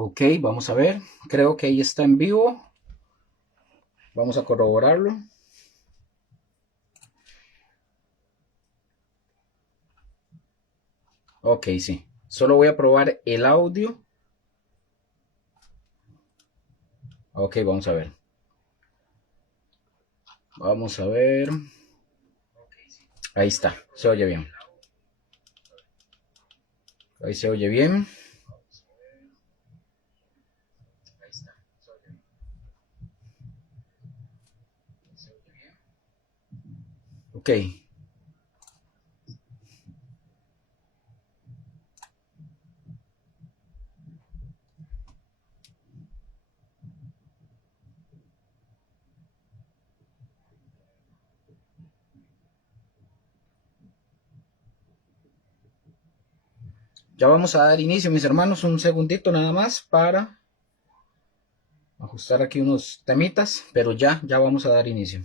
Ok, vamos a ver. Creo que ahí está en vivo. Vamos a corroborarlo. Ok, sí. Solo voy a probar el audio. Ok, vamos a ver. Vamos a ver. Ahí está. Se oye bien. Ahí se oye bien. Ok. Ya vamos a dar inicio, mis hermanos. Un segundito nada más para ajustar aquí unos temitas. Pero ya vamos a dar inicio.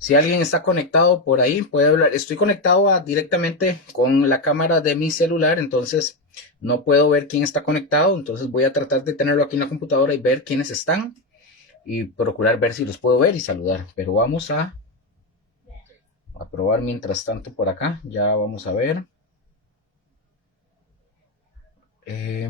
Si alguien está conectado por ahí, puede hablar. Estoy conectado directamente con la cámara de mi celular, entonces no puedo ver quién está conectado. Entonces voy a tratar de tenerlo aquí en la computadora y ver quiénes están y procurar ver si los puedo ver y saludar. Pero vamos a probar mientras tanto por acá. Ya vamos a ver. Eh,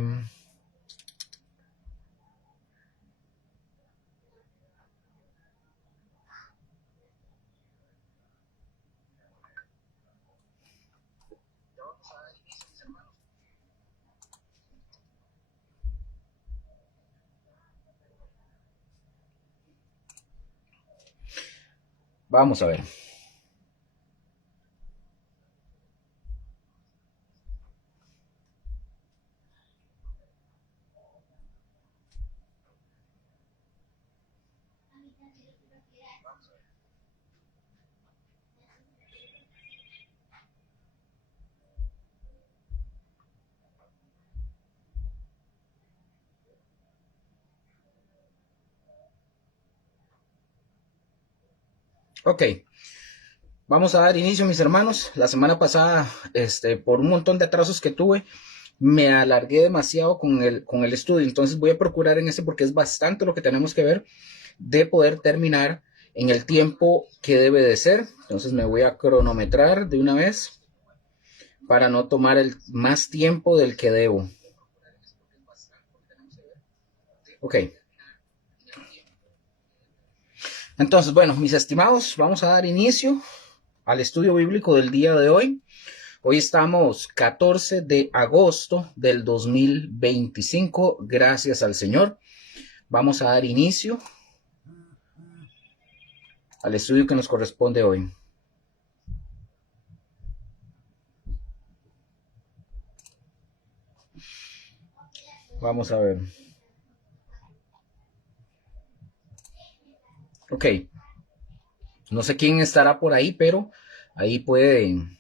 vamos a ver. Ok, vamos a dar inicio, mis hermanos. La semana pasada, por un montón de atrasos que tuve, me alargué demasiado con el estudio. Entonces voy a procurar en ese porque es bastante lo que tenemos que ver de poder terminar en el tiempo que debe de ser. Entonces me voy a cronometrar de una vez para no tomar el más tiempo del que debo. Ok. Entonces, bueno, mis estimados, vamos a dar inicio al estudio bíblico del día de hoy. Hoy estamos 14 de agosto del 2025. Gracias al Señor. Vamos a dar inicio al estudio que nos corresponde hoy. Vamos a ver. Ok. No sé quién estará por ahí, pero ahí pueden,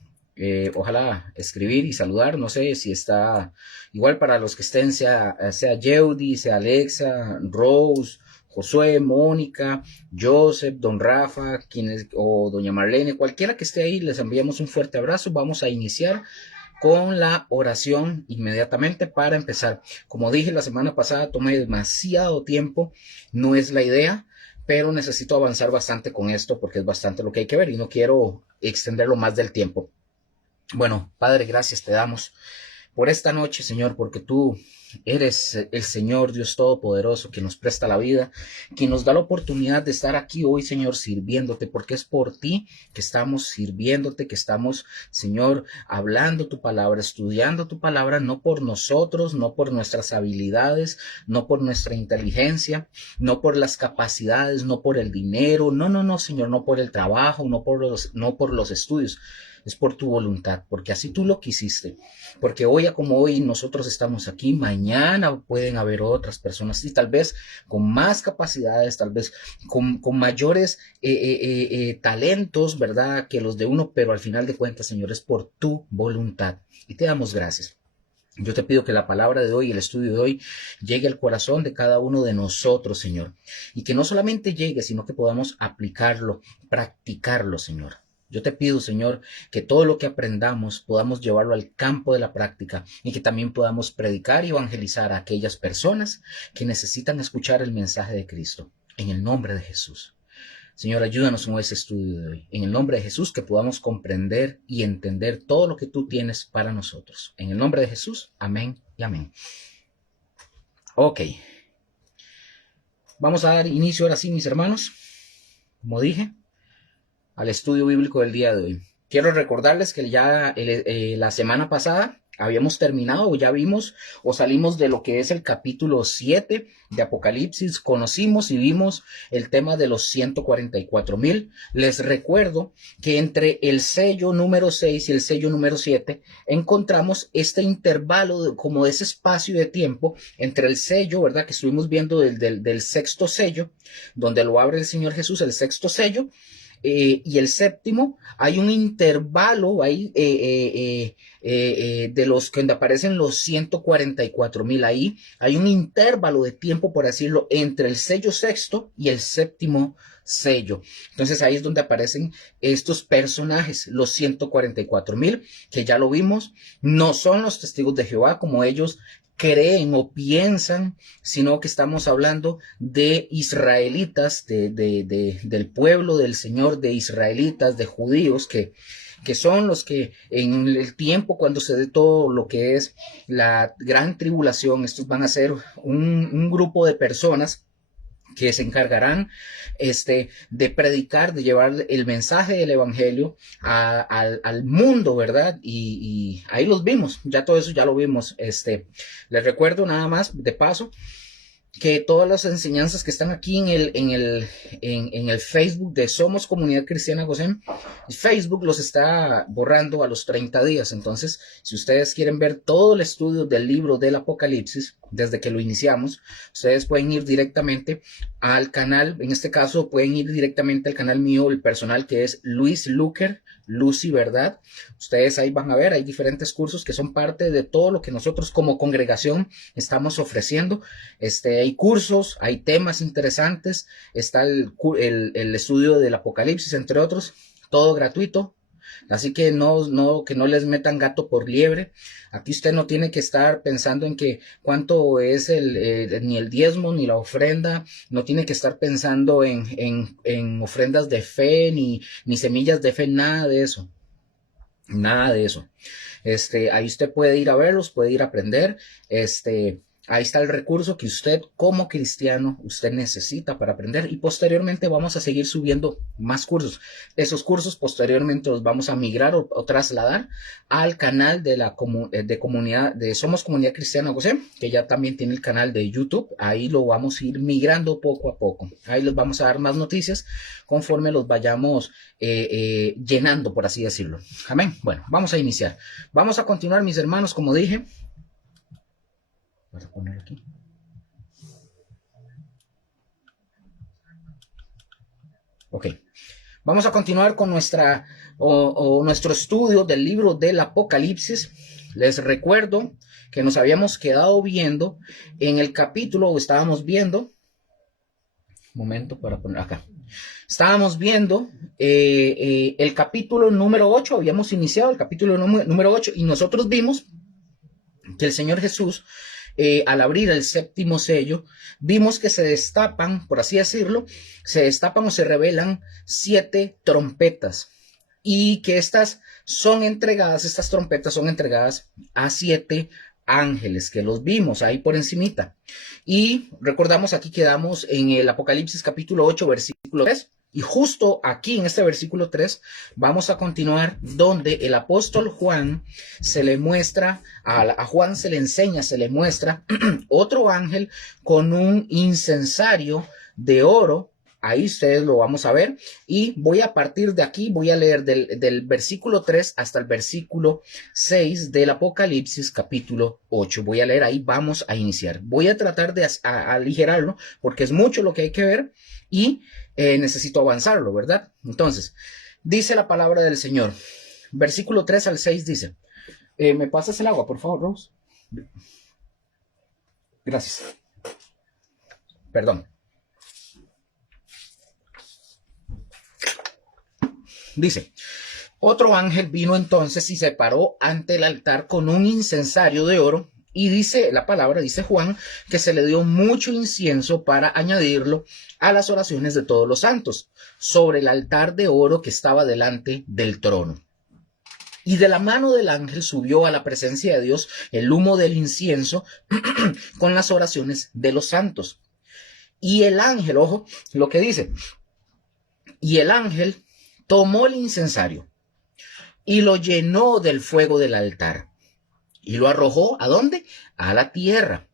ojalá, escribir y saludar. No sé si está igual para los que estén, sea Yeudi, sea Alexa, Rose, Josué, Mónica, Joseph, Don Rafa, quienes, o Doña Marlene, cualquiera que esté ahí, les enviamos un fuerte abrazo. Vamos a iniciar con la oración inmediatamente para empezar. Como dije la semana pasada, tomé demasiado tiempo, no es la idea, pero necesito avanzar bastante con esto porque es bastante lo que hay que ver y no quiero extenderlo más del tiempo. Bueno, Padre, gracias te damos por esta noche, Señor, porque tú eres el Señor Dios Todopoderoso que nos presta la vida, que nos da la oportunidad de estar aquí hoy, Señor, sirviéndote, porque es por ti que estamos sirviéndote, que estamos, Señor, hablando tu palabra, estudiando tu palabra, no por nosotros, no por nuestras habilidades, no por nuestra inteligencia, no por las capacidades, no por el dinero, no, Señor, no por el trabajo, no por los estudios, es por tu voluntad, porque así tú lo quisiste, porque hoy como hoy nosotros estamos aquí, mañana pueden haber otras personas y tal vez con más capacidades, tal vez con mayores talentos, ¿verdad? Que los de uno, pero al final de cuentas, Señor, es por tu voluntad y te damos gracias. Yo te pido que la palabra de hoy, el estudio de hoy, llegue al corazón de cada uno de nosotros, Señor. Y que no solamente llegue, sino que podamos aplicarlo, practicarlo, Señor. Yo te pido, Señor, que todo lo que aprendamos podamos llevarlo al campo de la práctica y que también podamos predicar y evangelizar a aquellas personas que necesitan escuchar el mensaje de Cristo. En el nombre de Jesús. Señor, ayúdanos con ese estudio de hoy. En el nombre de Jesús, que podamos comprender y entender todo lo que tú tienes para nosotros. En el nombre de Jesús, amén y amén. Ok. Vamos a dar inicio ahora sí, mis hermanos, como dije, al estudio bíblico del día de hoy. Quiero recordarles que ya la semana pasada habíamos terminado o ya vimos o salimos de lo que es el capítulo 7 de Apocalipsis, conocimos y vimos el tema de los 144,000. Les recuerdo que entre el sello número 6 y el sello número 7 encontramos este intervalo como de ese espacio de tiempo entre el sello, ¿verdad? Que estuvimos viendo del sexto sello, donde lo abre el Señor Jesús, el sexto sello. Y el séptimo, hay un intervalo ahí de los que aparecen los 144,000. Ahí hay un intervalo de tiempo, por decirlo, entre el sello sexto y el séptimo sello. Entonces ahí es donde aparecen estos personajes, los 144,000, que ya lo vimos, no son los testigos de Jehová como ellos creen o piensan, sino que estamos hablando de israelitas, del pueblo del Señor, de israelitas, de judíos, que son los que en el tiempo cuando se dé todo lo que es la gran tribulación, estos van a ser un grupo de personas que se encargarán de predicar, de llevar el mensaje del evangelio al mundo, ¿verdad? Y ahí los vimos, ya todo eso ya lo vimos. Les recuerdo nada más, de paso, que todas las enseñanzas que están aquí en el Facebook de Somos Comunidad Cristiana Gosén, Facebook los está borrando a los 30 días. Entonces, si ustedes quieren ver todo el estudio del libro del Apocalipsis, desde que lo iniciamos, ustedes pueden ir directamente al canal. En este caso, pueden ir directamente al canal mío, el personal, que es Luis Luker, Lucy Verdad. Ustedes ahí van a ver, hay diferentes cursos que son parte de todo lo que nosotros como congregación estamos ofreciendo. Hay cursos, hay temas interesantes, está el estudio del Apocalipsis, entre otros, todo gratuito. Así que que no les metan gato por liebre. Aquí usted no tiene que estar pensando en que cuánto es ni el diezmo ni la ofrenda. No tiene que estar pensando en ofrendas de fe ni semillas de fe, nada de eso. Nada de eso. Ahí usted puede ir a verlos, puede ir a aprender. Ahí está el recurso que usted como cristiano, usted necesita para aprender, y posteriormente vamos a seguir subiendo más cursos. Esos cursos posteriormente los vamos a migrar o trasladar al canal de comunidad de Somos Comunidad Cristiana José, que ya también tiene el canal de YouTube. Ahí lo vamos a ir migrando poco a poco. Ahí les vamos a dar más noticias conforme los vayamos llenando, por así decirlo. Amén. Bueno, vamos a iniciar. Vamos a continuar, mis hermanos, como dije. Voy a poner aquí. Ok. Vamos a continuar con nuestro estudio del libro del Apocalipsis. Les recuerdo que nos habíamos quedado viendo en el capítulo, o estábamos viendo, un momento para poner acá. Estábamos viendo el capítulo número 8, habíamos iniciado el capítulo número 8 y nosotros vimos que el Señor Jesús, al abrir el séptimo sello, vimos que se destapan, por así decirlo, se destapan o se revelan 7 trompetas, y que estas trompetas son entregadas a 7 ángeles, que los vimos ahí por encimita. Y recordamos, aquí quedamos en el Apocalipsis capítulo 8, versículo 3. Y justo aquí en este versículo 3 vamos a continuar donde el apóstol Juan se le muestra, a Juan se le enseña, se le muestra otro ángel con un incensario de oro. Ahí ustedes lo vamos a ver, y voy a partir de aquí, voy a leer del versículo 3 hasta el versículo 6 del Apocalipsis capítulo 8. Voy a leer ahí, vamos a iniciar. Voy a tratar de aligerarlo porque es mucho lo que hay que ver y necesito avanzarlo, ¿verdad? Entonces, dice la palabra del Señor. Versículo 3 al 6 dice, ¿me pasas el agua, por favor, Rose? Gracias. Perdón. Dice, otro ángel vino entonces y se paró ante el altar con un incensario de oro. Y dice la palabra, dice Juan, que se le dio mucho incienso para añadirlo a las oraciones de todos los santos, sobre el altar de oro que estaba delante del trono. Y de la mano del ángel subió a la presencia de Dios el humo del incienso con las oraciones de los santos. Y el ángel, ojo, lo que dice, y el ángel tomó el incensario y lo llenó del fuego del altar y lo arrojó, ¿a dónde? A la tierra.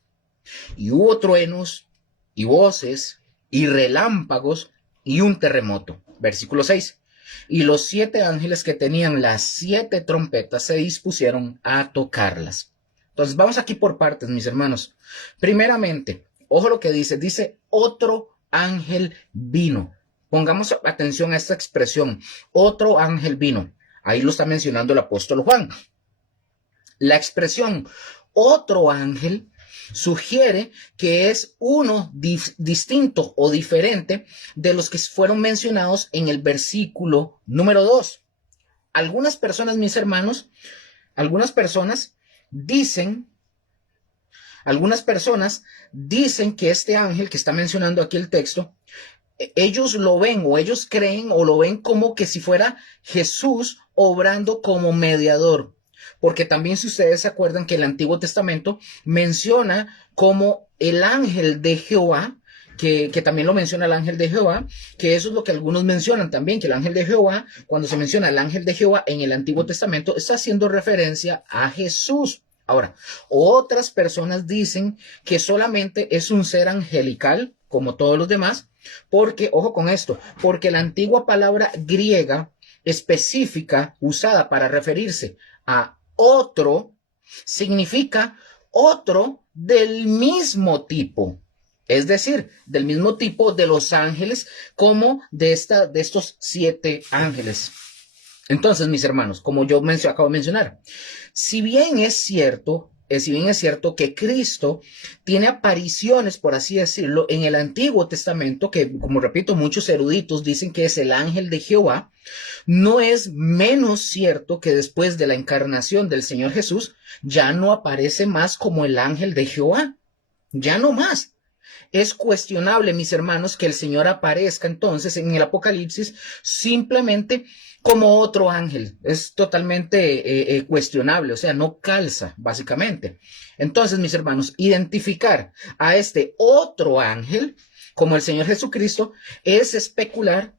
Y hubo truenos y voces y relámpagos y un terremoto. Versículo 6. Y los 7 ángeles que tenían las 7 trompetas se dispusieron a tocarlas. Entonces vamos aquí por partes, mis hermanos. Primeramente, ojo lo que dice otro ángel vino. Pongamos atención a esta expresión, otro ángel vino. Ahí lo está mencionando el apóstol Juan. La expresión otro ángel sugiere que es uno distinto o diferente de los que fueron mencionados en el versículo número 2. Algunas personas, mis hermanos, algunas personas dicen que este ángel que está mencionando aquí el texto, ellos lo ven o ellos creen o lo ven como que si fuera Jesús obrando como mediador. Porque también, si ustedes se acuerdan, que el Antiguo Testamento menciona como el ángel de Jehová, que también lo menciona el ángel de Jehová, que eso es lo que algunos mencionan también, que el ángel de Jehová, cuando se menciona el ángel de Jehová en el Antiguo Testamento, está haciendo referencia a Jesús. Ahora, otras personas dicen que solamente es un ser angelical, como todos los demás, porque, ojo con esto, porque la antigua palabra griega específica usada para referirse a otro significa otro del mismo tipo, es decir, del mismo tipo de los ángeles como de estos 7 ángeles. Entonces, mis hermanos, como yo acabo de mencionar, si bien es cierto que Cristo tiene apariciones, por así decirlo, en el Antiguo Testamento, que, como repito, muchos eruditos dicen que es el ángel de Jehová, no es menos cierto que después de la encarnación del Señor Jesús, ya no aparece más como el ángel de Jehová, ya no más. Es cuestionable, mis hermanos, que el Señor aparezca entonces en el Apocalipsis simplemente como otro ángel. Es totalmente cuestionable, o sea, no calza, básicamente. Entonces, mis hermanos, identificar a este otro ángel como el Señor Jesucristo es especular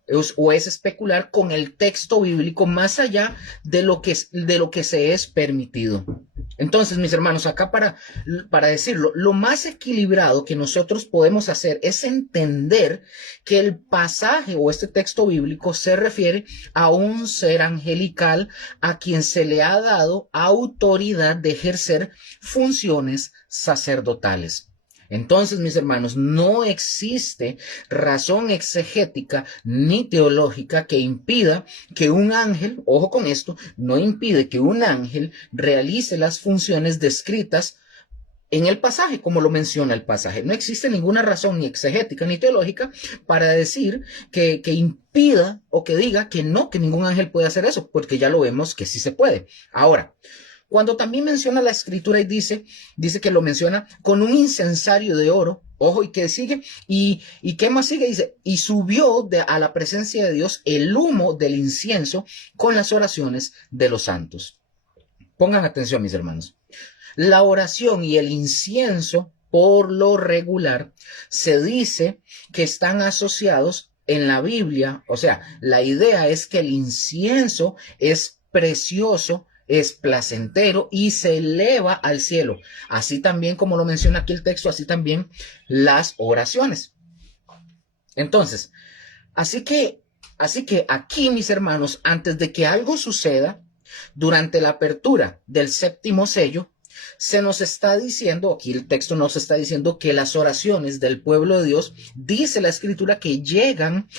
con el texto bíblico más allá de lo que se es permitido. Entonces, mis hermanos, acá para decirlo, lo más equilibrado que nosotros podemos hacer es entender que el pasaje o este texto bíblico se refiere a un ser angelical a quien se le ha dado autoridad de ejercer funciones sacerdotales. Entonces, mis hermanos, no existe razón exegética ni teológica que impida que un ángel, ojo con esto, no impide que un ángel realice las funciones descritas en el pasaje, como lo menciona el pasaje. No existe ninguna razón ni exegética ni teológica para decir que impida o que diga que no, que ningún ángel puede hacer eso, porque ya lo vemos que sí se puede. Ahora, cuando también menciona la escritura y dice que lo menciona con un incensario de oro, ojo, y que sigue, y qué más sigue, dice, y subió a la presencia de Dios el humo del incienso con las oraciones de los santos. Pongan atención, mis hermanos. La oración y el incienso, por lo regular, se dice que están asociados en la Biblia. O sea, la idea es que el incienso es precioso, es placentero y se eleva al cielo. Así también, como lo menciona aquí el texto, así también las oraciones. Entonces, así que aquí, mis hermanos, antes de que algo suceda, durante la apertura del 7º sello, se nos está diciendo, aquí el texto nos está diciendo que las oraciones del pueblo de Dios, dice la escritura, que llegan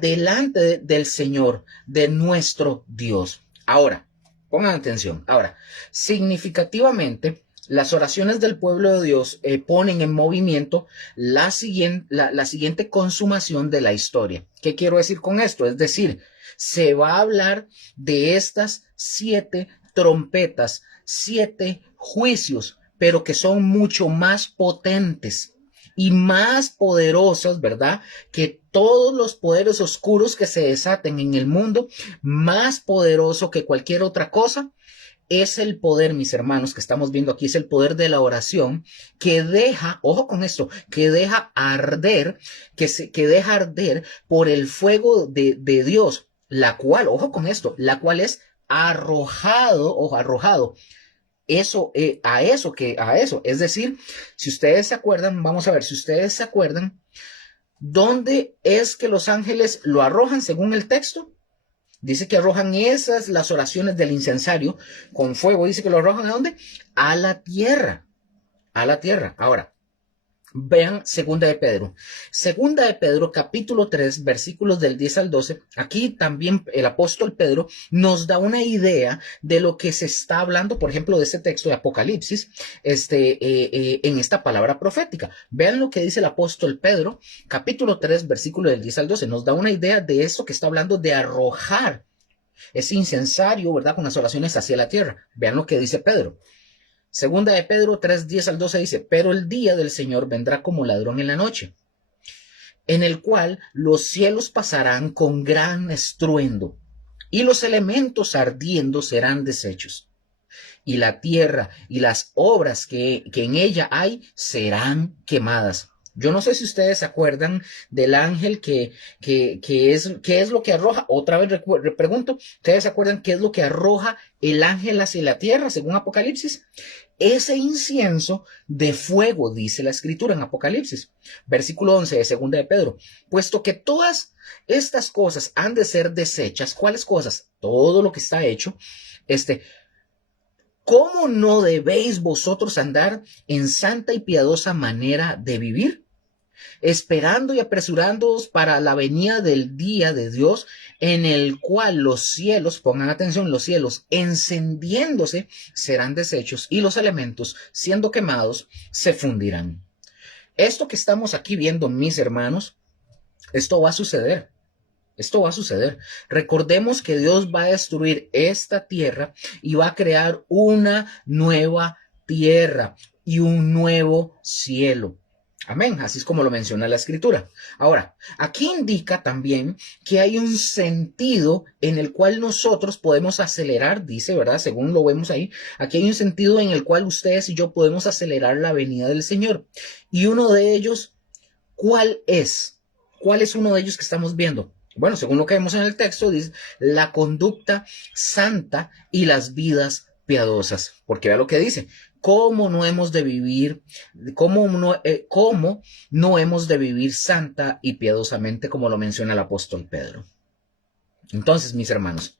delante del Señor, de nuestro Dios. Ahora, pongan atención. Ahora, significativamente, las oraciones del pueblo de Dios ponen en movimiento la siguiente consumación de la historia. ¿Qué quiero decir con esto? Es decir, se va a hablar de estas 7 trompetas, 7 juicios, pero que son mucho más potentes y más poderosos, ¿verdad? Que todos los poderes oscuros que se desaten en el mundo, más poderoso que cualquier otra cosa. Es el poder, mis hermanos, que estamos viendo aquí, es el poder de la oración que deja, ojo con esto, que deja arder, que deja arder por el fuego de Dios, la cual, ojo con esto, la cual es arrojado, ojo, arrojado. Eso, a eso. Es decir, si ustedes se acuerdan, vamos a ver, si ustedes se acuerdan, ¿dónde es que los ángeles lo arrojan según el texto? Dice que arrojan las oraciones del incensario con fuego. Dice que lo arrojan ¿a dónde? A la tierra. A la tierra. Ahora, vean Segunda de Pedro. Segunda de Pedro, capítulo 3, versículos del 10 al 12. Aquí también el apóstol Pedro nos da una idea de lo que se está hablando, por ejemplo, de este texto de Apocalipsis, en esta palabra profética. Vean lo que dice el apóstol Pedro, capítulo 3, versículo del 10 al 12. Nos da una idea de esto que está hablando de arrojar ese incensario, ¿verdad? Con las oraciones hacia la tierra. Vean lo que dice Pedro. Segunda de Pedro 3, 10 al 12 dice, pero el día del Señor vendrá como ladrón en la noche, en el cual los cielos pasarán con gran estruendo, y los elementos ardiendo serán deshechos, y la tierra y las obras que en ella hay serán quemadas. Yo no sé si ustedes se acuerdan del ángel que es lo que arroja. Otra vez pregunto, ¿ustedes se acuerdan qué es lo que arroja el ángel hacia la tierra según Apocalipsis? Ese incienso de fuego, dice la escritura en Apocalipsis. Versículo 11 de Segunda de Pedro. Puesto que todas estas cosas han de ser deshechas. ¿Cuáles cosas? Todo lo que está hecho. ¿Cómo no debéis vosotros andar en santa y piadosa manera de vivir? Esperando y apresurándoos para la venida del día de Dios, en el cual los cielos, pongan atención, los cielos encendiéndose serán deshechos y los elementos siendo quemados se fundirán. Esto que estamos aquí viendo, mis hermanos, esto va a suceder. Esto va a suceder. Recordemos que Dios va a destruir esta tierra y va a crear una nueva tierra y un nuevo cielo. Amén, así es como lo menciona la escritura. Ahora, aquí indica también que hay un sentido en el cual nosotros podemos acelerar, dice, ¿verdad? Según lo vemos ahí, aquí hay un sentido en el cual ustedes y yo podemos acelerar la venida del Señor. Y uno de ellos, ¿cuál es? ¿Cuál es uno de ellos que estamos viendo? Bueno, según lo que vemos en el texto, dice la conducta santa y las vidas piadosas. Porque vea lo que dice. ¿Cómo no hemos de vivir, cómo no hemos de vivir santa y piadosamente, como lo menciona el apóstol Pedro? Entonces, mis hermanos,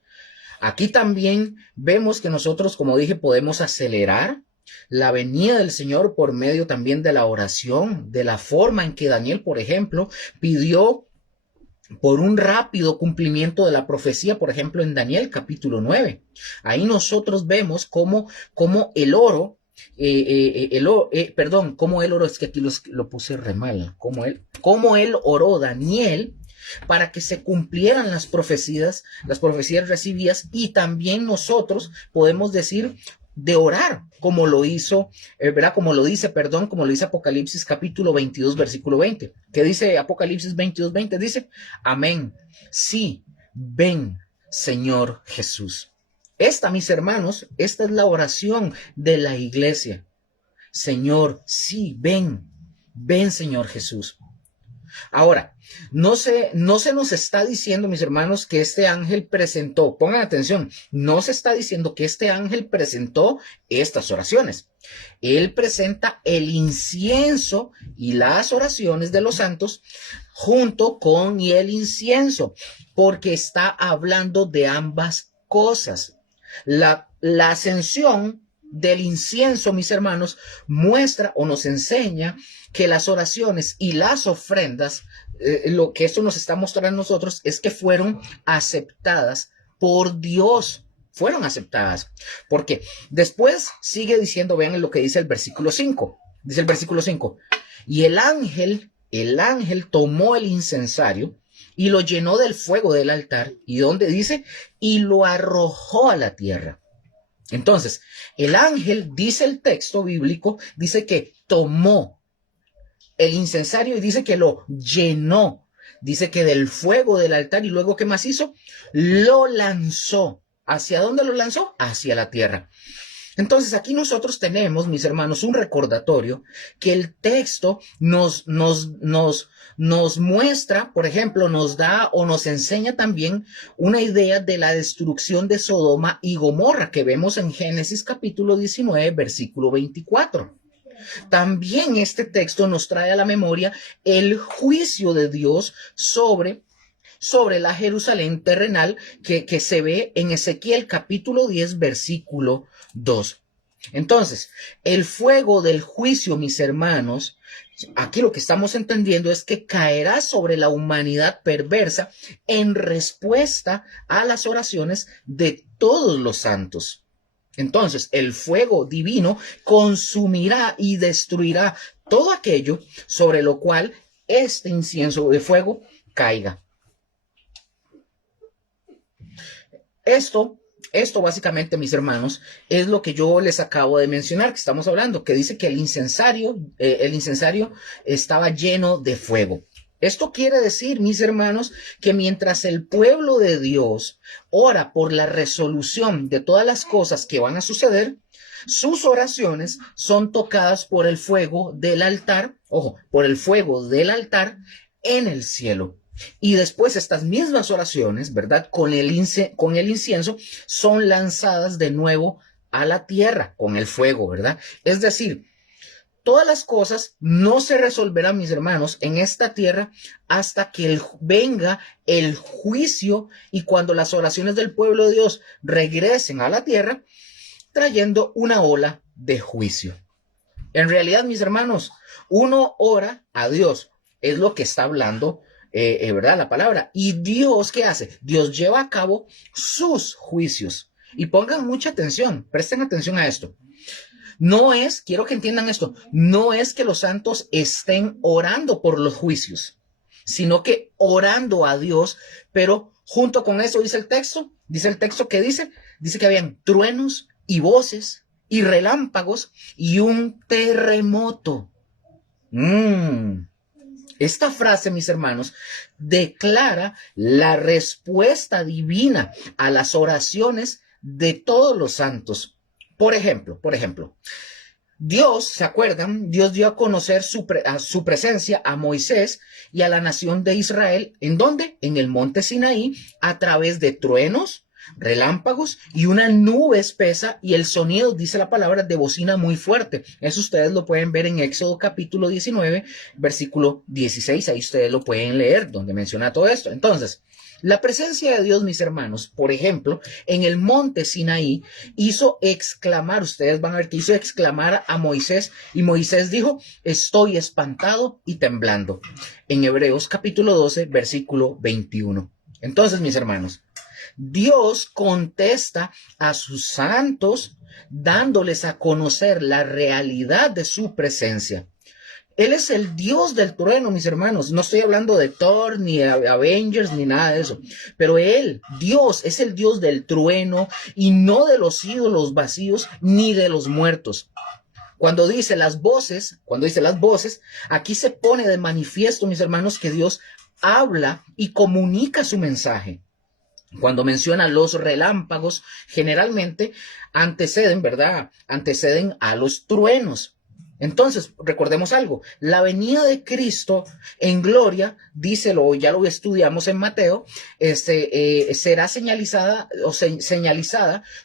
aquí también vemos que nosotros, como dije, podemos acelerar la venida del Señor por medio también de la oración, de la forma en que Daniel, por ejemplo, pidió por un rápido cumplimiento de la profecía, por ejemplo, en Daniel capítulo 9. Ahí nosotros vemos cómo el oro, cómo el oro, es que aquí lo puse re mal, cómo él oró Daniel para que se cumplieran las profecías recibidas, y también nosotros podemos decir de orar, como lo hizo, ¿verdad? Como lo dice Apocalipsis capítulo 22, versículo 20. ¿Qué dice Apocalipsis 22, 20? Dice, amén, sí, ven, Señor Jesús. Mis hermanos, esta es la oración de la iglesia. Señor, sí, ven, Señor Jesús. Ahora, no se nos está diciendo, mis hermanos, que este ángel presentó, pongan atención, no se está diciendo que este ángel presentó estas oraciones. Él presenta el incienso y las oraciones de los santos junto con el incienso, porque está hablando de ambas cosas. La ascensión del incienso, mis hermanos, muestra o nos enseña que las oraciones y las ofrendas, lo que esto nos está mostrando a nosotros es que fueron aceptadas por Dios. fueron aceptadas. Porque después sigue diciendo, vean lo que dice el versículo 5. Dice el versículo 5. Y el ángel tomó el incensario y lo llenó del fuego del altar. ¿Y dónde dice? Y lo arrojó a la tierra. Entonces, el ángel, dice el texto bíblico, dice que tomó el incensario y dice que lo llenó. Dice que del fuego del altar, y luego, ¿qué más hizo? Lo lanzó. ¿Hacia dónde lo lanzó? Hacia la tierra. Entonces aquí nosotros tenemos, mis hermanos, un recordatorio que el texto nos muestra, por ejemplo, nos da o nos enseña también una idea de la destrucción de Sodoma y Gomorra que vemos en Génesis capítulo 19, versículo 24. También este texto nos trae a la memoria el juicio de Dios sobre la Jerusalén terrenal que se ve en Ezequiel capítulo 10, versículo 2. Entonces, el fuego del juicio, mis hermanos, aquí lo que estamos entendiendo es que caerá sobre la humanidad perversa en respuesta a las oraciones de todos los santos. Entonces, el fuego divino consumirá y destruirá todo aquello sobre lo cual este incienso de fuego caiga. Esto básicamente, mis hermanos, es lo que yo les acabo de mencionar, que estamos hablando, que dice que el incensario estaba lleno de fuego. Esto quiere decir, mis hermanos, que mientras el pueblo de Dios ora por la resolución de todas las cosas que van a suceder, sus oraciones son tocadas por el fuego del altar, por el fuego del altar en el cielo. Y después estas mismas oraciones, ¿verdad? Con el incienso son lanzadas de nuevo a la tierra con el fuego, ¿verdad? Es decir, todas las cosas no se resolverán, mis hermanos, en esta tierra hasta que venga el juicio y cuando las oraciones del pueblo de Dios regresen a la tierra, trayendo una ola de juicio. En realidad, mis hermanos, uno ora a Dios, es lo que está hablando ¿verdad? La palabra. Y Dios, ¿qué hace? Dios lleva a cabo sus juicios. Y pongan mucha atención, presten atención a esto. Quiero que entiendan esto, no es que los santos estén orando por los juicios, sino que orando a Dios, pero junto con eso dice el texto que dice que habían truenos y voces y relámpagos y un terremoto. Esta frase, mis hermanos, declara la respuesta divina a las oraciones de todos los santos. Por ejemplo, Dios, ¿se acuerdan? Dios dio a conocer su presencia a Moisés y a la nación de Israel. ¿En dónde? En el monte Sinaí, a través de truenos, relámpagos y una nube espesa, y el sonido, dice la palabra, de bocina muy fuerte. Eso ustedes lo pueden ver en Éxodo capítulo 19, versículo 16. Ahí ustedes lo pueden leer, donde menciona todo esto. Entonces, la presencia de Dios, mis hermanos, por ejemplo, en el monte Sinaí, hizo exclamar, ustedes van a ver que hizo exclamar a Moisés, y Moisés dijo: estoy espantado y temblando. En Hebreos capítulo 12, versículo 21. Entonces, mis hermanos, Dios contesta a sus santos dándoles a conocer la realidad de su presencia. Él es el Dios del trueno, mis hermanos. No estoy hablando de Thor, ni de Avengers, ni nada de eso. Pero Dios, es el Dios del trueno y no de los ídolos vacíos ni de los muertos. Cuando dice las voces, aquí se pone de manifiesto, mis hermanos, que Dios habla y comunica su mensaje. Cuando menciona los relámpagos, generalmente anteceden, ¿verdad? Anteceden a los truenos. Entonces, recordemos algo, la venida de Cristo en gloria, ya lo estudiamos en Mateo, será señalizada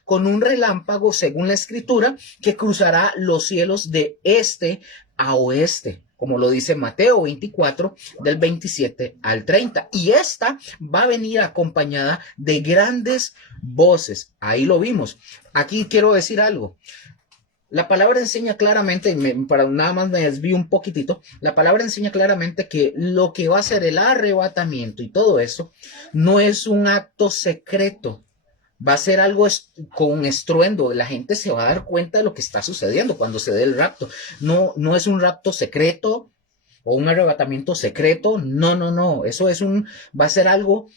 con un relámpago, según la Escritura, que cruzará los cielos de este a oeste, como lo dice Mateo 24, del 27 al 30. Y esta va a venir acompañada de grandes voces. Ahí lo vimos. Aquí quiero decir algo. La palabra enseña claramente, para nada más me desvío un poquitito, la palabra enseña claramente que lo que va a ser el arrebatamiento y todo eso no es un acto secreto, Va a ser algo con un estruendo. La gente se va a dar cuenta de lo que está sucediendo cuando se dé el rapto. No, no es un rapto secreto o un arrebatamiento secreto. No, no, no. Eso va a ser algo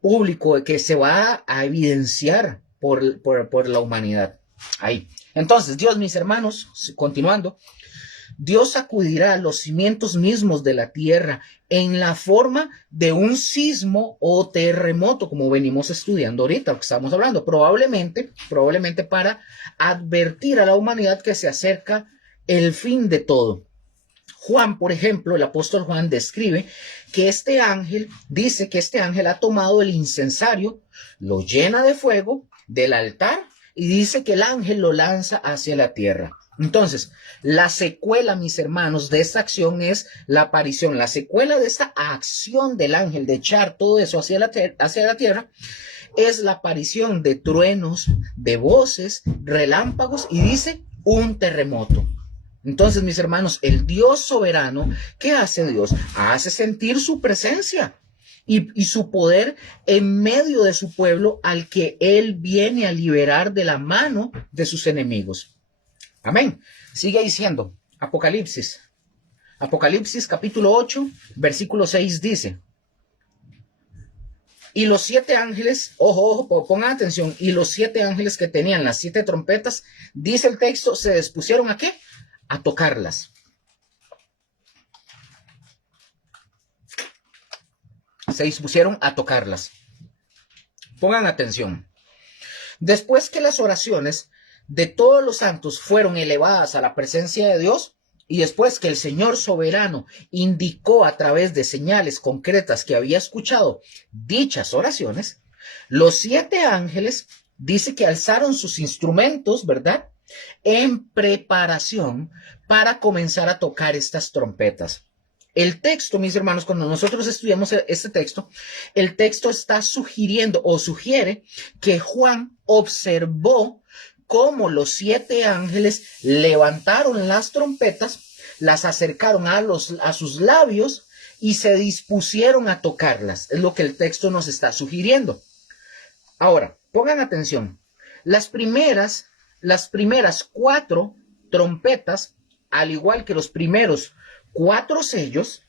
público que se va a evidenciar por la humanidad. Ahí. Entonces, Dios, mis hermanos, continuando, Dios sacudirá los cimientos mismos de la tierra en la forma de un sismo o terremoto, como venimos estudiando ahorita, lo que estamos hablando, probablemente para advertir a la humanidad que se acerca el fin de todo. Juan, por ejemplo, el apóstol Juan describe que dice que este ángel ha tomado el incensario, lo llena de fuego del altar y dice que el ángel lo lanza hacia la tierra. Entonces, la secuela, mis hermanos, de esta acción es la aparición. La secuela de esta acción del ángel de echar todo eso hacia la tierra es la aparición de truenos, de voces, relámpagos y dice un terremoto. Entonces, mis hermanos, el Dios soberano, ¿qué hace Dios? Hace sentir su presencia y su poder en medio de su pueblo al que Él viene a liberar de la mano de sus enemigos. Amén. Sigue diciendo, Apocalipsis capítulo 8, versículo 6 dice, y los 7 ángeles, ojo, pongan atención, y los 7 ángeles que tenían las 7 trompetas, dice el texto, se dispusieron ¿a qué? A tocarlas. Se dispusieron a tocarlas. Pongan atención. Después que las oraciones de todos los santos fueron elevadas a la presencia de Dios, y después que el Señor soberano indicó a través de señales concretas que había escuchado dichas oraciones, los 7 ángeles dice que alzaron sus instrumentos, ¿verdad?, en preparación para comenzar a tocar estas trompetas. El texto, mis hermanos, cuando nosotros estudiamos este texto, el texto está sugiriendo o sugiere que Juan observó cómo los 7 ángeles levantaron las trompetas, las acercaron a sus labios y se dispusieron a tocarlas. Es lo que el texto nos está sugiriendo. Ahora, pongan atención. Las primeras 4 trompetas, al igual que los primeros 4 sellos,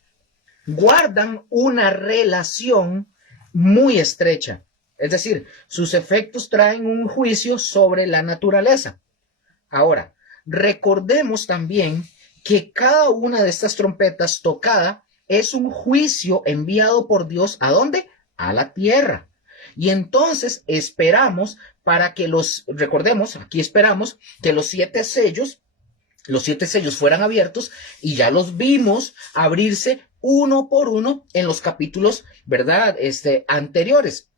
guardan una relación muy estrecha. Es decir, sus efectos traen un juicio sobre la naturaleza. Ahora, recordemos también que cada una de estas trompetas tocada es un juicio enviado por Dios, ¿a dónde? A la tierra. Y entonces esperamos recordemos, aquí esperamos que los 7 sellos fueran abiertos y ya los vimos abrirse uno por uno en los capítulos, ¿verdad?, anteriores.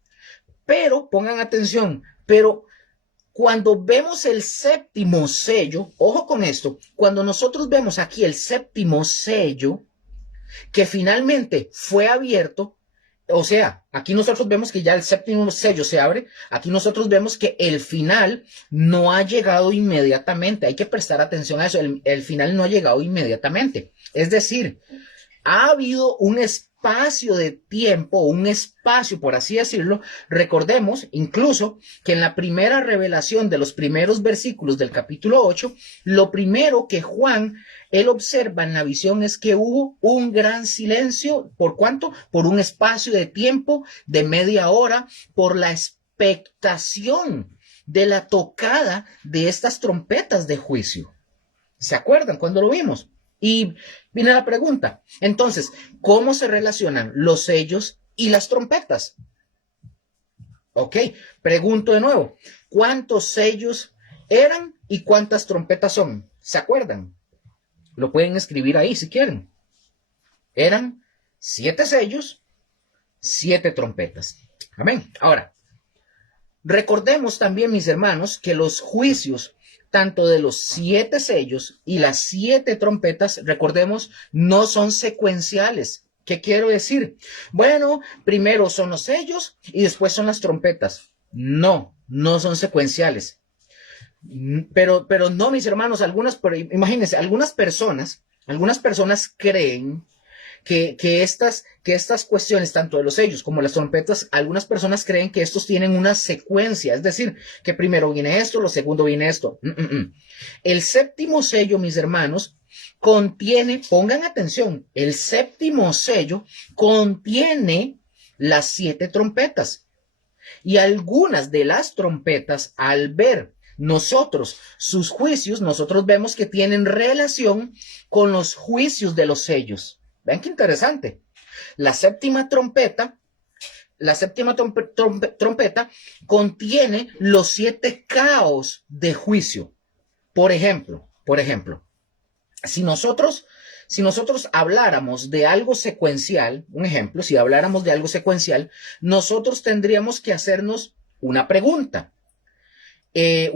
Pero, pongan atención, cuando vemos el 7º sello, ojo con esto, cuando nosotros vemos aquí el 7º sello, que finalmente fue abierto, o sea, aquí nosotros vemos que ya el 7º sello se abre, aquí nosotros vemos que el final no ha llegado inmediatamente, hay que prestar atención a eso, el final no ha llegado inmediatamente, es decir, ha habido un espacio de tiempo, un espacio, por así decirlo. Recordemos incluso que en la primera revelación de los primeros versículos del capítulo 8, lo primero que Juan, él observa en la visión es que hubo un gran silencio. ¿Por cuánto? Por un espacio de tiempo de media hora, por la expectación de la tocada de estas trompetas de juicio. ¿Se acuerdan cuando lo vimos? Y viene la pregunta, entonces, ¿cómo se relacionan los sellos y las trompetas? Ok, pregunto de nuevo, ¿cuántos sellos eran y cuántas trompetas son? ¿Se acuerdan? Lo pueden escribir ahí si quieren. Eran 7 sellos, 7 trompetas. Amén. Ahora, recordemos también, mis hermanos, que los juicios tanto de los 7 sellos y las 7 trompetas, recordemos, no son secuenciales. ¿Qué quiero decir? Bueno, primero son los sellos y después son las trompetas. No son secuenciales. Pero no, mis hermanos, imagínense, algunas personas creen que estas cuestiones, tanto de los sellos como las trompetas, algunas personas creen que estos tienen una secuencia, es decir, que primero viene esto, lo segundo viene esto. El séptimo sello, mis hermanos, contiene, pongan atención, el séptimo sello contiene las 7 trompetas. Y algunas de las trompetas, al ver nosotros sus juicios, nosotros vemos que tienen relación con los juicios de los sellos. Vean qué interesante. La séptima trompeta contiene los 7 caos de juicio. Por ejemplo, si nosotros habláramos de algo secuencial, un ejemplo, si habláramos de algo secuencial, nosotros tendríamos que hacernos una pregunta. Y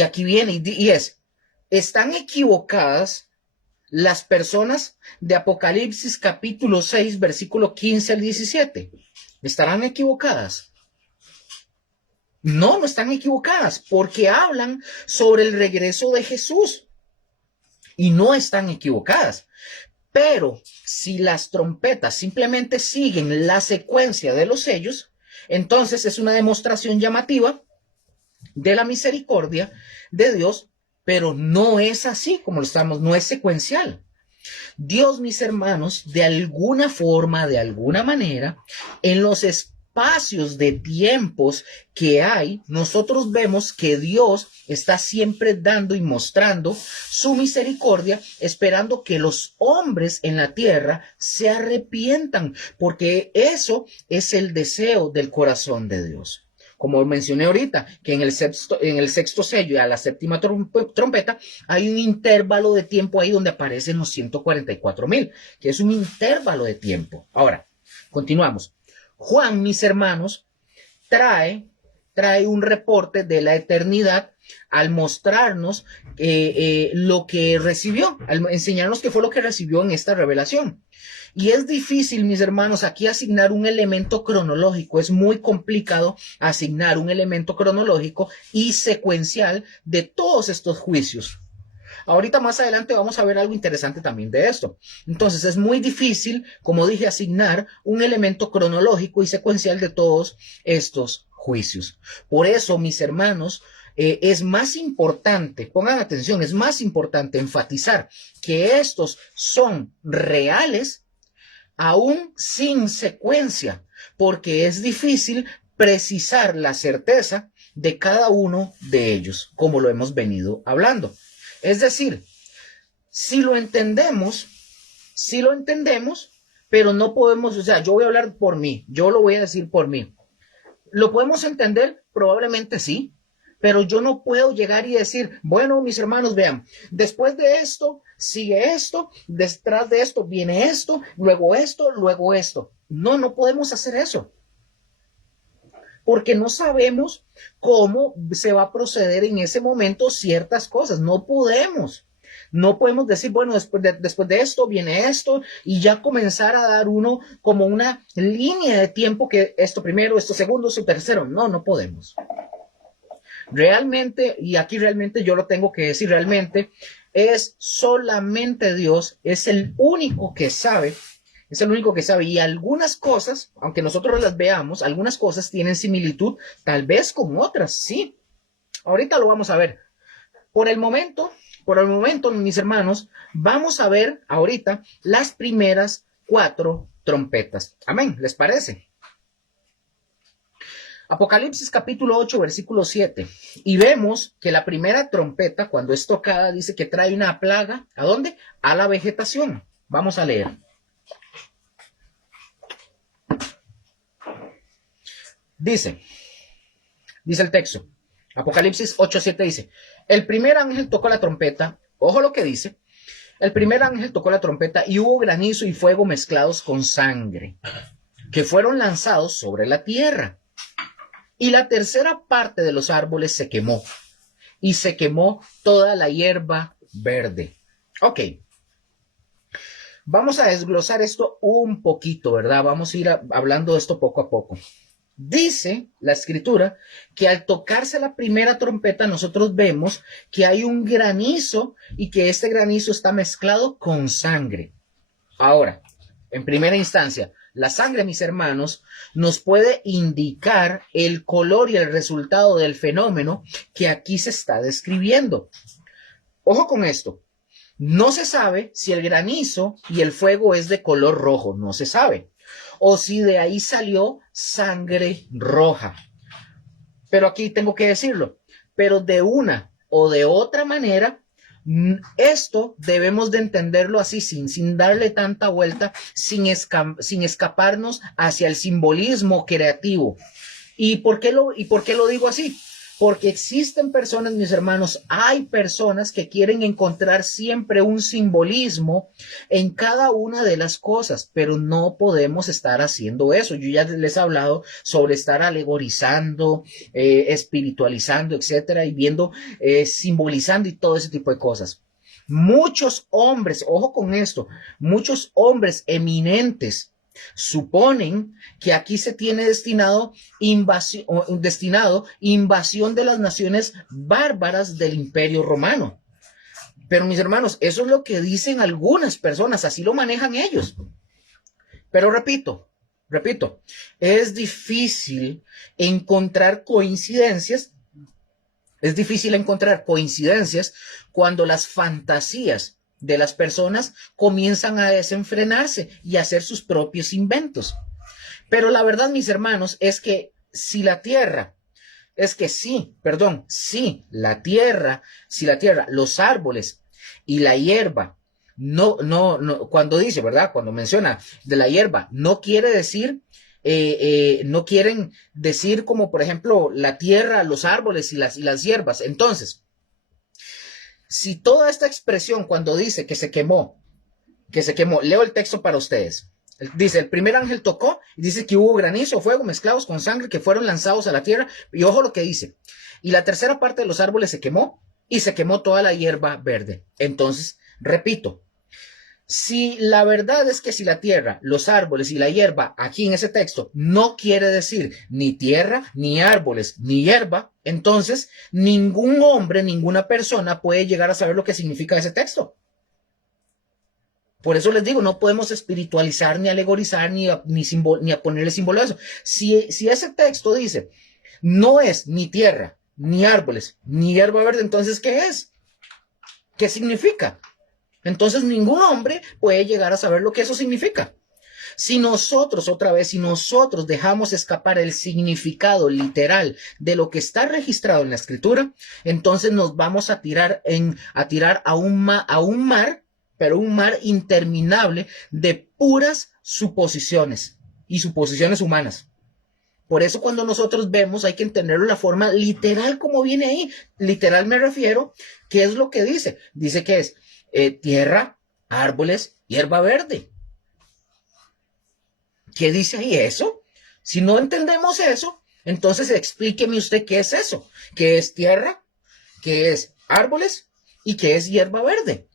aquí viene y es, ¿están equivocadas las personas de Apocalipsis capítulo 6, versículo 15 al 17? ¿Estarán equivocadas? No, no están equivocadas, porque hablan sobre el regreso de Jesús. Y no están equivocadas. Pero si las trompetas simplemente siguen la secuencia de los sellos, entonces es una demostración llamativa de la misericordia de Dios, pero no es así como lo estamos, no es secuencial. Dios, mis hermanos, de alguna forma, de alguna manera, en los espacios de tiempos que hay, nosotros vemos que Dios está siempre dando y mostrando su misericordia, esperando que los hombres en la tierra se arrepientan, porque eso es el deseo del corazón de Dios. Como mencioné ahorita, que en el sexto sello y a la séptima trompeta hay un intervalo de tiempo ahí donde aparecen los 144,000, que es un intervalo de tiempo. Ahora, continuamos. Juan, mis hermanos, trae un reporte de la eternidad al mostrarnos lo que recibió, al enseñarnos qué fue lo que recibió en esta revelación. Y es difícil, mis hermanos, aquí asignar un elemento cronológico. Es muy complicado asignar un elemento cronológico y secuencial de todos estos juicios. Ahorita más adelante vamos a ver algo interesante también de esto. Entonces es muy difícil, como dije, asignar un elemento cronológico y secuencial de todos estos juicios. Por eso, mis hermanos, es más importante, pongan atención, es más importante enfatizar que estos son reales aún sin secuencia, porque es difícil precisar la certeza de cada uno de ellos, como lo hemos venido hablando. Es decir, si lo entendemos, pero no podemos, o sea, yo voy a hablar por mí, yo lo voy a decir por mí. ¿Lo podemos entender? Probablemente sí, pero yo no puedo llegar y decir, bueno, mis hermanos, vean, después de esto, sigue esto, detrás de esto viene esto, luego esto, luego esto. No, no podemos hacer eso. Porque no sabemos cómo se va a proceder en ese momento ciertas cosas. No podemos decir, bueno, después de esto viene esto y ya comenzar a dar uno como una línea de tiempo que esto primero, esto segundo, esto tercero. No, no podemos. Realmente, y aquí realmente yo lo tengo que decir, realmente es solamente Dios, es el único que sabe, y algunas cosas, aunque nosotros las veamos, algunas cosas tienen similitud, tal vez con otras, sí. Ahorita lo vamos a ver. Por el momento, mis hermanos, vamos a ver ahorita las primeras 4 trompetas. Amén, ¿les parece? Apocalipsis capítulo 8, versículo 7. Y vemos que la primera trompeta, cuando es tocada, dice que trae una plaga. ¿A dónde? A la vegetación. Vamos a leer. Dice el texto. Apocalipsis 8, 7 dice, el primer ángel tocó la trompeta. Ojo lo que dice. El primer ángel tocó la trompeta y hubo granizo y fuego mezclados con sangre, que fueron lanzados sobre la tierra. Y la tercera parte de los árboles se quemó, y se quemó toda la hierba verde. Ok. Vamos a desglosar esto un poquito, ¿verdad? Vamos a ir hablando de esto poco a poco. Dice la escritura que al tocarse la primera trompeta nosotros vemos que hay un granizo y que este granizo está mezclado con sangre. Ahora, en primera instancia, la sangre, mis hermanos, nos puede indicar el color y el resultado del fenómeno que aquí se está describiendo. Ojo con esto. No se sabe si el granizo y el fuego es de color rojo, no se sabe. O si de ahí salió sangre roja. Pero aquí tengo que decirlo. Pero de una o de otra manera, esto debemos de entenderlo así, sin darle tanta vuelta, sin escaparnos hacia el simbolismo creativo. ¿Y por qué lo digo así? Porque existen personas, mis hermanos, hay personas que quieren encontrar siempre un simbolismo en cada una de las cosas, pero no podemos estar haciendo eso. Yo ya les he hablado sobre estar alegorizando, espiritualizando, etcétera, y viendo, simbolizando y todo ese tipo de cosas. Muchos hombres, ojo con esto, muchos hombres eminentes suponen que aquí se tiene destinado invasión de las naciones bárbaras del Imperio Romano. Pero mis hermanos, eso es lo que dicen algunas personas, así lo manejan ellos. Pero repito, es difícil encontrar coincidencias. Es difícil encontrar coincidencias cuando las fantasías de las personas comienzan a desenfrenarse y a hacer sus propios inventos. Pero la verdad, mis hermanos, es que si la tierra, los árboles y la hierba, no, cuando dice, ¿verdad? Cuando menciona de la hierba, no quiere decir, no quieren decir como, por ejemplo, la tierra, los árboles y las hierbas. Entonces, si toda esta expresión cuando dice que se quemó, leo el texto para ustedes. Dice, el primer ángel tocó y dice que hubo granizo, fuego mezclados con sangre que fueron lanzados a la tierra. Y ojo lo que dice. Y la tercera parte de los árboles se quemó y se quemó toda la hierba verde. Entonces, repito, si la verdad es que si la tierra, los árboles y la hierba aquí en ese texto no quiere decir ni tierra, ni árboles, ni hierba, entonces ningún hombre, ninguna persona puede llegar a saber lo que significa ese texto. Por eso les digo, no podemos espiritualizar, ni alegorizar, ni a ponerle símbolo a eso. Si ese texto dice, no es ni tierra, ni árboles, ni hierba verde, entonces, ¿qué es? ¿Qué significa? Entonces, ningún hombre puede llegar a saber lo que eso significa. Si nosotros dejamos escapar el significado literal de lo que está registrado en la escritura, entonces nos vamos a tirar a un mar, pero un mar interminable de puras suposiciones y suposiciones humanas. Por eso cuando nosotros vemos hay que entenderlo de la forma literal como viene ahí. Literal me refiero, ¿qué es lo que dice? Dice que es tierra, árboles, hierba verde. ¿Qué dice ahí eso? Si no entendemos eso, entonces explíqueme usted qué es eso. ¿Qué es tierra? ¿Qué es árboles? ¿Y qué es hierba verde?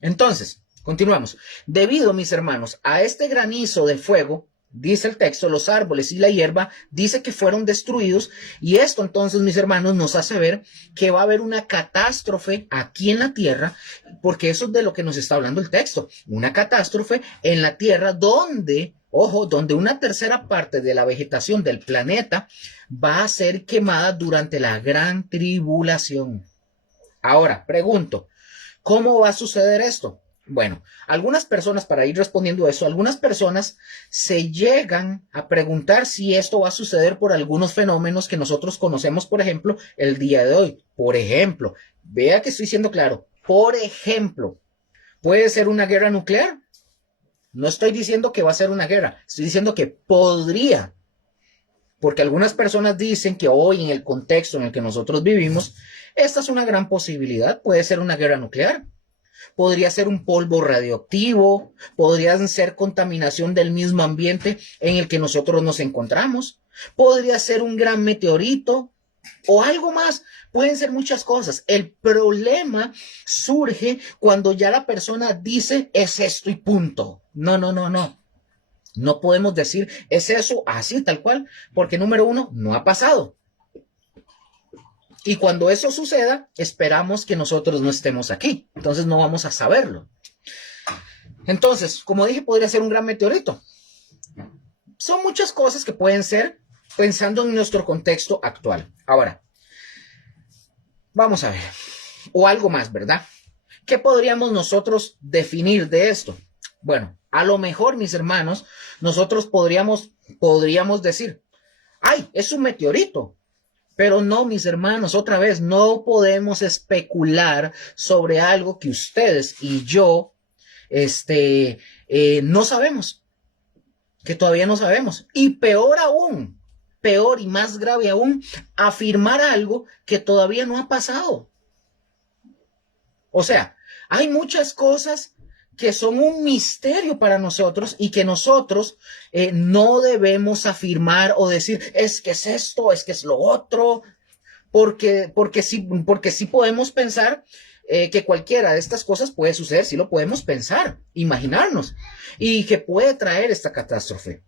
Entonces, continuamos. Debido, mis hermanos, a este granizo de fuego, dice el texto, los árboles y la hierba, dice que fueron destruidos, y esto entonces, mis hermanos, nos hace ver que va a haber una catástrofe aquí en la tierra, porque eso es de lo que nos está hablando el texto, una catástrofe en la tierra donde, ojo, donde una tercera parte de la vegetación del planeta va a ser quemada durante la gran tribulación. Ahora, pregunto, ¿cómo va a suceder esto? Bueno, algunas personas, para ir respondiendo eso, algunas personas se llegan a preguntar si esto va a suceder por algunos fenómenos que nosotros conocemos, por ejemplo, el día de hoy. Por ejemplo, vea que estoy siendo claro. Por ejemplo, ¿puede ser una guerra nuclear? No estoy diciendo que va a ser una guerra, estoy diciendo que podría. Porque algunas personas dicen que hoy, en el contexto en el que nosotros vivimos, esta es una gran posibilidad. Puede ser una guerra nuclear. Podría ser un polvo radioactivo, podría ser contaminación del mismo ambiente en el que nosotros nos encontramos, podría ser un gran meteorito o algo más. Pueden ser muchas cosas. El problema surge cuando ya la persona dice es esto y punto. No. No podemos decir es eso así tal cual, porque número uno, no ha pasado. Y cuando eso suceda, esperamos que nosotros no estemos aquí. Entonces no vamos a saberlo. Entonces, como dije, podría ser un gran meteorito. Son muchas cosas que pueden ser pensando en nuestro contexto actual. Ahora, vamos a ver. O algo más, ¿verdad? ¿Qué podríamos nosotros definir de esto? Bueno, a lo mejor, mis hermanos, nosotros podríamos decir, ¡ay, es un meteorito! Pero no, mis hermanos, otra vez, no podemos especular sobre algo que ustedes y yo no sabemos, que todavía no sabemos. Y peor aún, peor y más grave aún, afirmar algo que todavía no ha pasado. O sea, hay muchas cosas que son un misterio para nosotros y que nosotros no debemos afirmar o decir, es que es esto, es que es lo otro, porque sí podemos pensar que cualquiera de estas cosas puede suceder, sí lo podemos pensar, imaginarnos, y que puede traer esta catástrofe.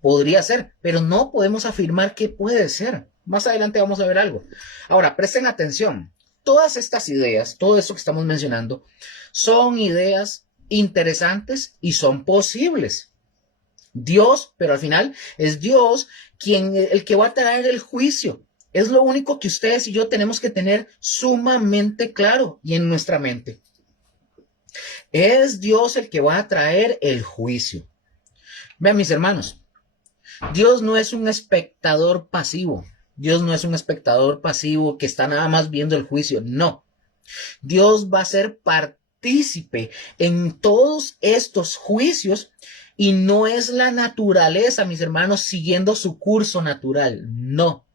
Podría ser, pero no podemos afirmar que puede ser. Más adelante vamos a ver algo. Ahora, presten atención. Todas estas ideas, todo esto que estamos mencionando, son ideas interesantes y son posibles. Dios, pero al final es Dios el que va a traer el juicio. Es lo único que ustedes y yo tenemos que tener sumamente claro y en nuestra mente. Es Dios el que va a traer el juicio. Vean, mis hermanos, Dios no es un espectador pasivo. Dios no es un espectador pasivo que está nada más viendo el juicio. No. Dios va a ser partícipe en todos estos juicios y no es la naturaleza, mis hermanos, siguiendo su curso natural. No.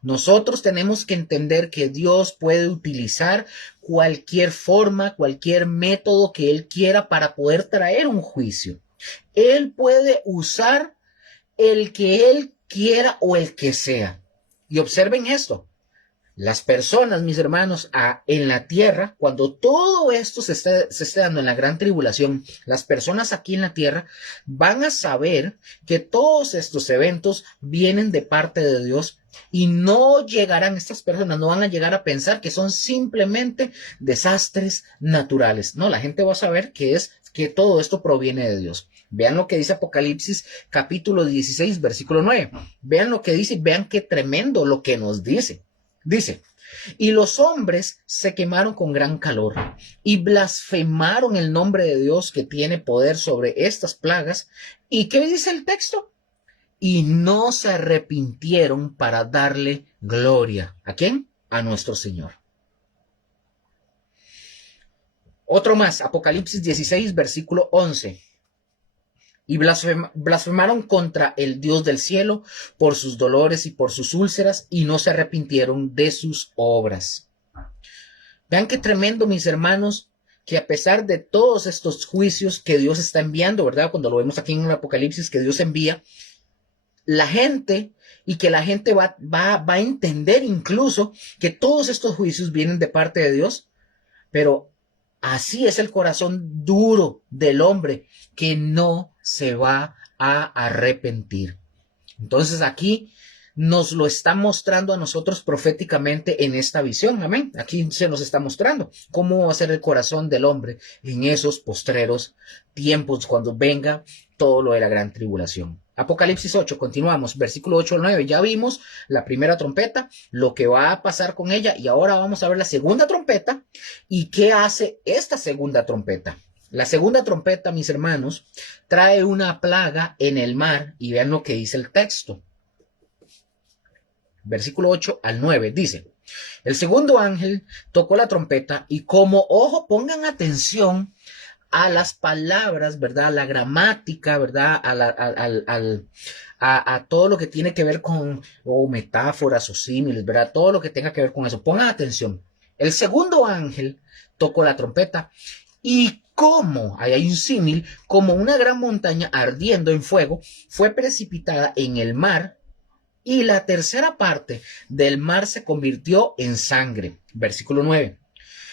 Nosotros tenemos que entender que Dios puede utilizar cualquier forma, cualquier método que Él quiera para poder traer un juicio. Él puede usar el que Él quiera o el que sea. Y observen esto. Las personas, mis hermanos, en la tierra, cuando todo esto se esté dando en la gran tribulación, las personas aquí en la tierra van a saber que todos estos eventos vienen de parte de Dios y no llegarán, estas personas no van a llegar a pensar que son simplemente desastres naturales. No, la gente va a saber que todo esto proviene de Dios. Vean lo que dice Apocalipsis capítulo 16, versículo 9. Vean lo que dice y vean qué tremendo lo que nos dice. Dice, y los hombres se quemaron con gran calor y blasfemaron el nombre de Dios que tiene poder sobre estas plagas. ¿Y qué dice el texto? Y no se arrepintieron para darle gloria. ¿A quién? A nuestro Señor. Otro más, Apocalipsis 16, versículo 11. Y blasfemaron contra el Dios del cielo por sus dolores y por sus úlceras y no se arrepintieron de sus obras. Vean qué tremendo, mis hermanos, que a pesar de todos estos juicios que Dios está enviando, ¿verdad? Cuando lo vemos aquí en el Apocalipsis que Dios envía, la gente y que la gente va a entender incluso que todos estos juicios vienen de parte de Dios, pero así es el corazón duro del hombre que no se va a arrepentir. Entonces aquí nos lo está mostrando a nosotros proféticamente en esta visión. Amén. Aquí se nos está mostrando cómo va a ser el corazón del hombre en esos postreros tiempos cuando venga todo lo de la gran tribulación. Apocalipsis 8, continuamos, versículo 8 al 9. Ya vimos la primera trompeta, lo que va a pasar con ella y ahora vamos a ver la segunda trompeta y qué hace esta segunda trompeta. La segunda trompeta, mis hermanos, trae una plaga en el mar y vean lo que dice el texto. Versículo 8 al 9 dice, el segundo ángel tocó la trompeta y como ojo, pongan atención a las palabras, ¿verdad? A la gramática, ¿verdad? A todo lo que tiene que ver con metáforas o símiles, ¿verdad? Todo lo que tenga que ver con eso. Pongan atención. El segundo ángel tocó la trompeta y como, ahí hay un símil, como una gran montaña ardiendo en fuego, fue precipitada en el mar y la tercera parte del mar se convirtió en sangre. Versículo 9.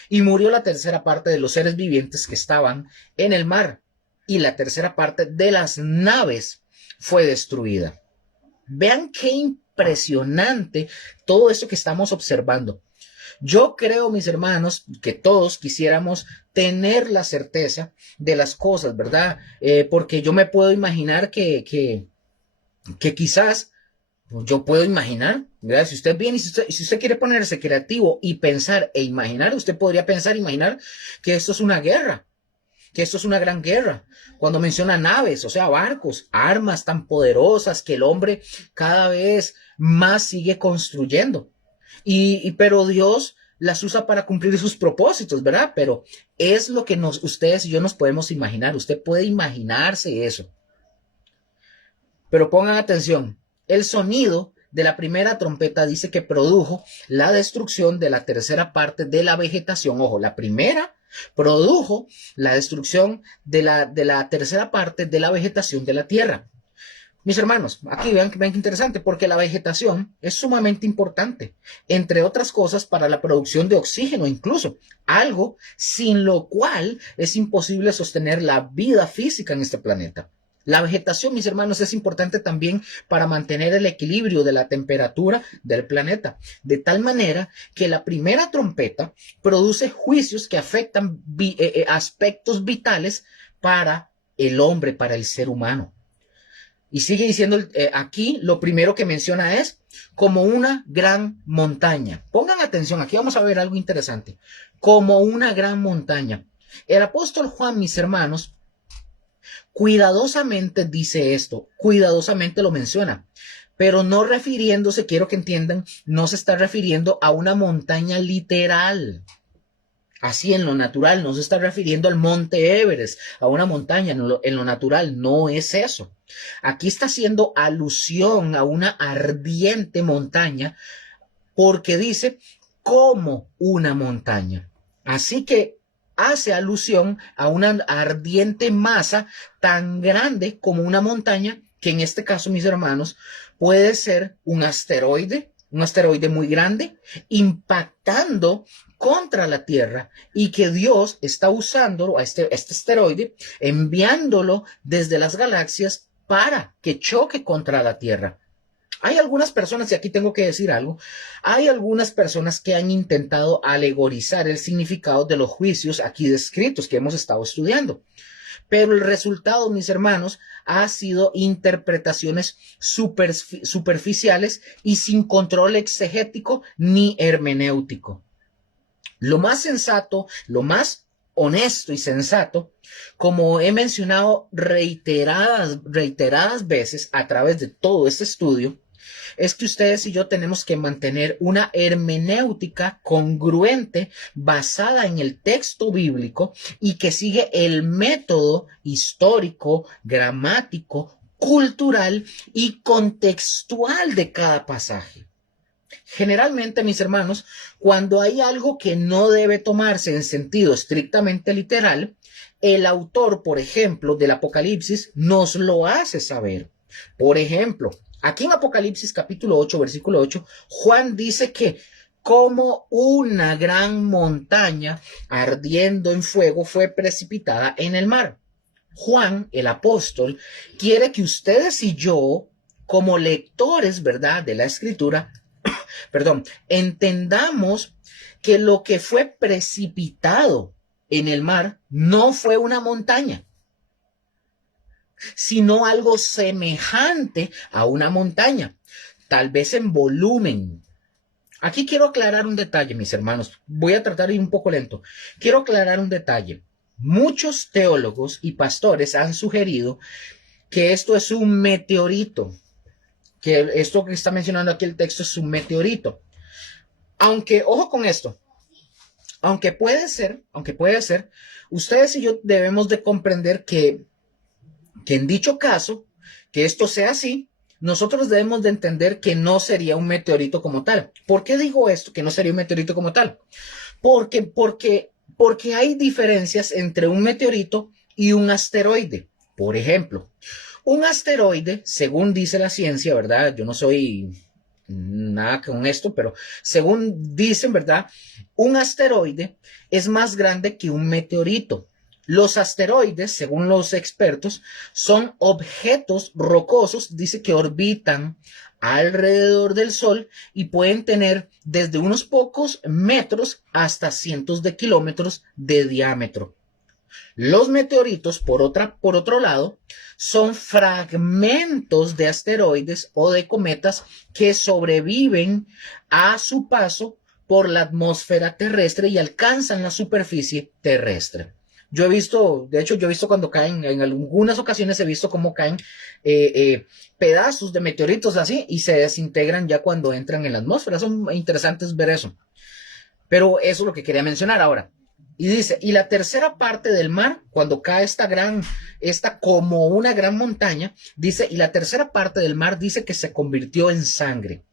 Y murió la tercera parte de los seres vivientes que estaban en el mar, y la tercera parte de las naves fue destruida. Vean qué impresionante todo esto que estamos observando. Yo creo, mis hermanos, que todos quisiéramos tener la certeza de las cosas, ¿verdad? Porque yo me puedo imaginar que quizás, yo puedo imaginar, ¿verdad? Si usted viene y si usted quiere ponerse creativo y pensar e imaginar, usted podría pensar, imaginar que esto es una guerra, que esto es una gran guerra. Cuando menciona naves, o sea, barcos, armas tan poderosas que el hombre cada vez más sigue construyendo. Pero Dios las usa para cumplir sus propósitos, ¿verdad? Pero es lo que ustedes y yo nos podemos imaginar. Usted puede imaginarse eso. Pero pongan atención, el sonido de la primera trompeta dice que produjo la destrucción de la tercera parte de la vegetación. Ojo, la primera produjo la destrucción de la tercera parte de la vegetación de la tierra. Mis hermanos, aquí vean que interesante, porque la vegetación es sumamente importante, entre otras cosas, para la producción de oxígeno, incluso algo sin lo cual es imposible sostener la vida física en este planeta. La vegetación, mis hermanos, es importante también para mantener el equilibrio de la temperatura del planeta, de tal manera que la primera trompeta produce juicios que afectan aspectos vitales para el hombre, para el ser humano. Y sigue diciendo aquí, lo primero que menciona es como una gran montaña. Pongan atención, aquí vamos a ver algo interesante. Como una gran montaña. El apóstol Juan, mis hermanos, cuidadosamente dice esto, cuidadosamente lo menciona, pero no refiriéndose, quiero que entiendan, no se está refiriendo a una montaña literal. Así en lo natural, no se está refiriendo al monte Everest, a una montaña, en lo natural, no es eso. Aquí está haciendo alusión a una ardiente montaña porque dice como una montaña. Así que hace alusión a una ardiente masa tan grande como una montaña, que en este caso, mis hermanos, puede ser un asteroide muy grande, impactando contra la Tierra, y que Dios está usando a este asteroide, enviándolo desde las galaxias para que choque contra la Tierra. Hay algunas personas, y aquí tengo que decir algo, hay algunas personas que han intentado alegorizar el significado de los juicios aquí descritos que hemos estado estudiando. Pero el resultado, mis hermanos, ha sido interpretaciones superficiales y sin control exegético ni hermenéutico. Lo más sensato, lo más honesto y sensato, como he mencionado reiteradas veces a través de todo este estudio, es que ustedes y yo tenemos que mantener una hermenéutica congruente basada en el texto bíblico y que sigue el método histórico, gramático, cultural y contextual de cada pasaje. Generalmente, mis hermanos, cuando hay algo que no debe tomarse en sentido estrictamente literal, el autor, por ejemplo, del Apocalipsis nos lo hace saber. Por ejemplo, aquí en Apocalipsis capítulo 8, versículo 8, Juan dice que como una gran montaña ardiendo en fuego fue precipitada en el mar. Juan, el apóstol, quiere que ustedes y yo, como lectores, ¿verdad?, de la Escritura, entendamos que lo que fue precipitado en el mar no fue una montaña, sino algo semejante a una montaña, tal vez en volumen. Aquí quiero aclarar un detalle, mis hermanos. Voy a tratar de ir un poco lento. Quiero aclarar un detalle. Muchos teólogos y pastores han sugerido que esto es un meteorito, que esto que está mencionando aquí el texto es un meteorito. Aunque, ojo con esto, aunque puede ser, ustedes y yo debemos de comprender que en dicho caso, que esto sea así, nosotros debemos de entender que no sería un meteorito como tal. ¿Por qué digo esto, que no sería un meteorito como tal? Porque hay diferencias entre un meteorito y un asteroide. Por ejemplo, un asteroide, según dice la ciencia, ¿verdad? Yo no soy nada con esto, pero según dicen, ¿verdad? Un asteroide es más grande que un meteorito. Los asteroides, según los expertos, son objetos rocosos, dice que orbitan alrededor del Sol y pueden tener desde unos pocos metros hasta cientos de kilómetros de diámetro. Los meteoritos, por otro lado, son fragmentos de asteroides o de cometas que sobreviven a su paso por la atmósfera terrestre y alcanzan la superficie terrestre. Yo he visto, de hecho, yo he visto cuando caen, en algunas ocasiones he visto cómo caen pedazos de meteoritos así y se desintegran ya cuando entran en la atmósfera. Son interesantes ver eso. Pero eso es lo que quería mencionar ahora. Y dice, y la tercera parte del mar, cuando cae esta como una gran montaña, dice, y la tercera parte del mar dice que se convirtió en sangre.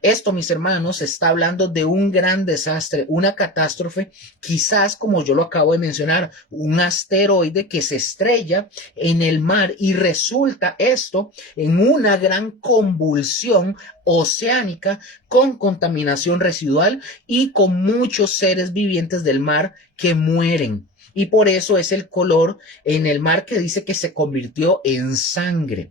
Esto, mis hermanos, está hablando de un gran desastre, una catástrofe, quizás como yo lo acabo de mencionar, un asteroide que se estrella en el mar y resulta esto en una gran convulsión oceánica con contaminación residual y con muchos seres vivientes del mar que mueren. Y por eso es el color en el mar que dice que se convirtió en sangre.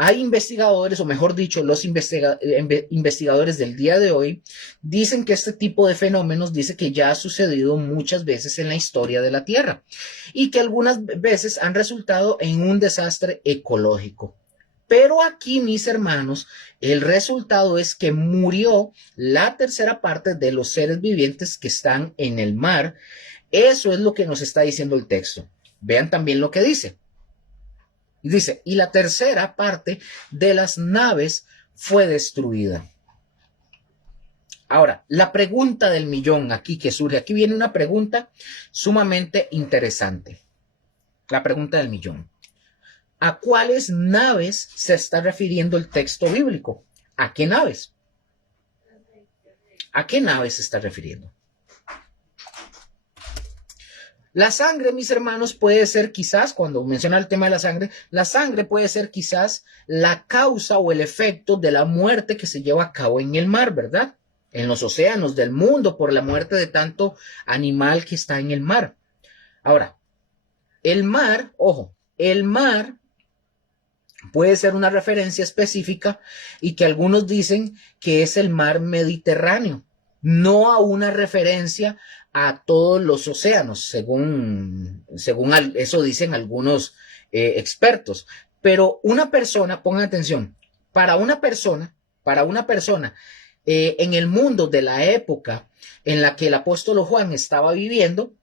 Hay investigadores, o mejor dicho, los investigadores del día de hoy dicen que este tipo de fenómenos dice que ya ha sucedido muchas veces en la historia de la Tierra y que algunas veces han resultado en un desastre ecológico. Pero aquí, mis hermanos, el resultado es que murió la tercera parte de los seres vivientes que están en el mar. Eso es lo que nos está diciendo el texto. Vean también lo que dice. Y dice, y la tercera parte de las naves fue destruida. Ahora, la pregunta del millón aquí que surge, aquí viene una pregunta sumamente interesante. La pregunta del millón. ¿A cuáles naves se está refiriendo el texto bíblico? ¿A qué naves? ¿A qué naves se está refiriendo? La sangre, mis hermanos, puede ser quizás, cuando menciona el tema de la sangre puede ser quizás la causa o el efecto de la muerte que se lleva a cabo en el mar, ¿verdad? En los océanos del mundo por la muerte de tanto animal que está en el mar. Ahora, el mar, ojo, el mar puede ser una referencia específica y que algunos dicen que es el mar Mediterráneo, no a una referencia a todos los océanos, según eso dicen algunos expertos. Pero una persona, pongan atención, para una persona en el mundo de la época en la que el apóstol Juan estaba viviendo,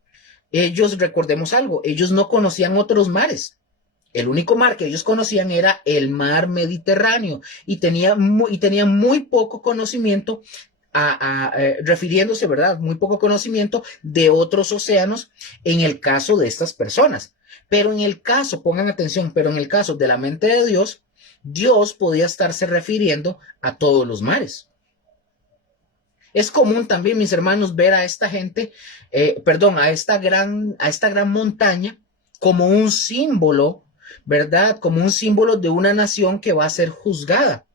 ellos, recordemos algo, ellos no conocían otros mares. El único mar que ellos conocían era el mar Mediterráneo y tenían muy poco conocimiento refiriéndose, ¿verdad? Muy poco conocimiento de otros océanos en el caso de estas personas. Pero en el caso, pongan atención, pero en el caso de la mente de Dios, Dios podía estarse refiriendo a todos los mares. Es común también, mis hermanos, ver a esta gente, a esta gran montaña como un símbolo, ¿verdad? Como un símbolo de una nación que va a ser juzgada.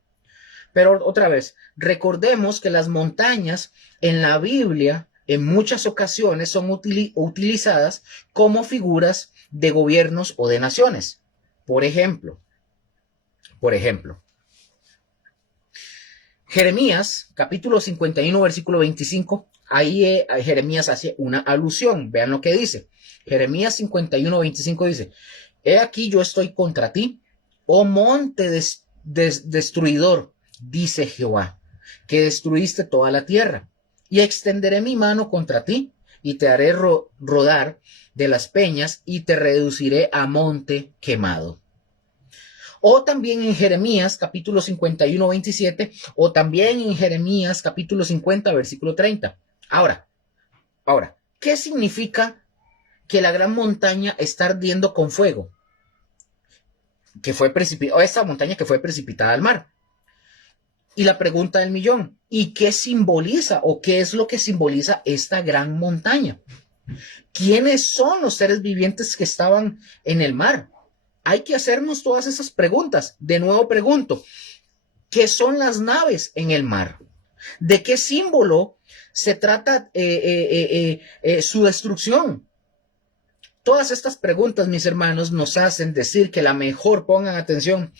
Pero otra vez, recordemos que las montañas en la Biblia en muchas ocasiones son utilizadas como figuras de gobiernos o de naciones. Por ejemplo, Jeremías, capítulo 51, versículo 25, ahí Jeremías hace una alusión. Vean lo que dice. Jeremías 51, 25 dice, he aquí yo estoy contra ti, oh monte destruidor, dice Jehová, que destruiste toda la tierra, y extenderé mi mano contra ti, y te haré rodar de las peñas, y te reduciré a monte quemado. O también en Jeremías capítulo 51, 27, o también en Jeremías capítulo 50, versículo 30. Ahora, ¿qué significa que la gran montaña está ardiendo con fuego? Esta montaña que fue precipitada al mar. Y la pregunta del millón, ¿y qué simboliza o qué es lo que simboliza esta gran montaña? ¿Quiénes son los seres vivientes que estaban en el mar? Hay que hacernos todas esas preguntas. De nuevo pregunto, ¿qué son las naves en el mar? ¿De qué símbolo se trata su destrucción? Todas estas preguntas, mis hermanos, nos hacen decir que pongan atención,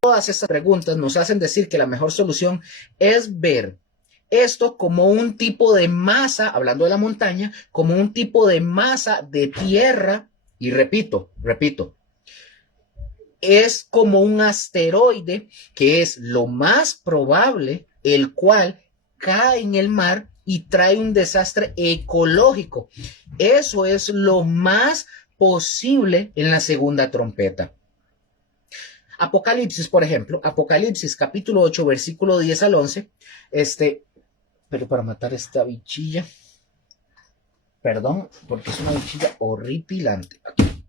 todas estas preguntas nos hacen decir que la mejor solución es ver esto como un tipo de masa, hablando de la montaña, como un tipo de masa de tierra, y repito, es como un asteroide que es lo más probable, el cual cae en el mar y trae un desastre ecológico. Eso es lo más posible en la segunda trompeta. Apocalipsis, por ejemplo, Apocalipsis capítulo 8, versículo 10 al 11, pero para matar esta bichilla, perdón, porque es una bichilla horripilante. Aquí.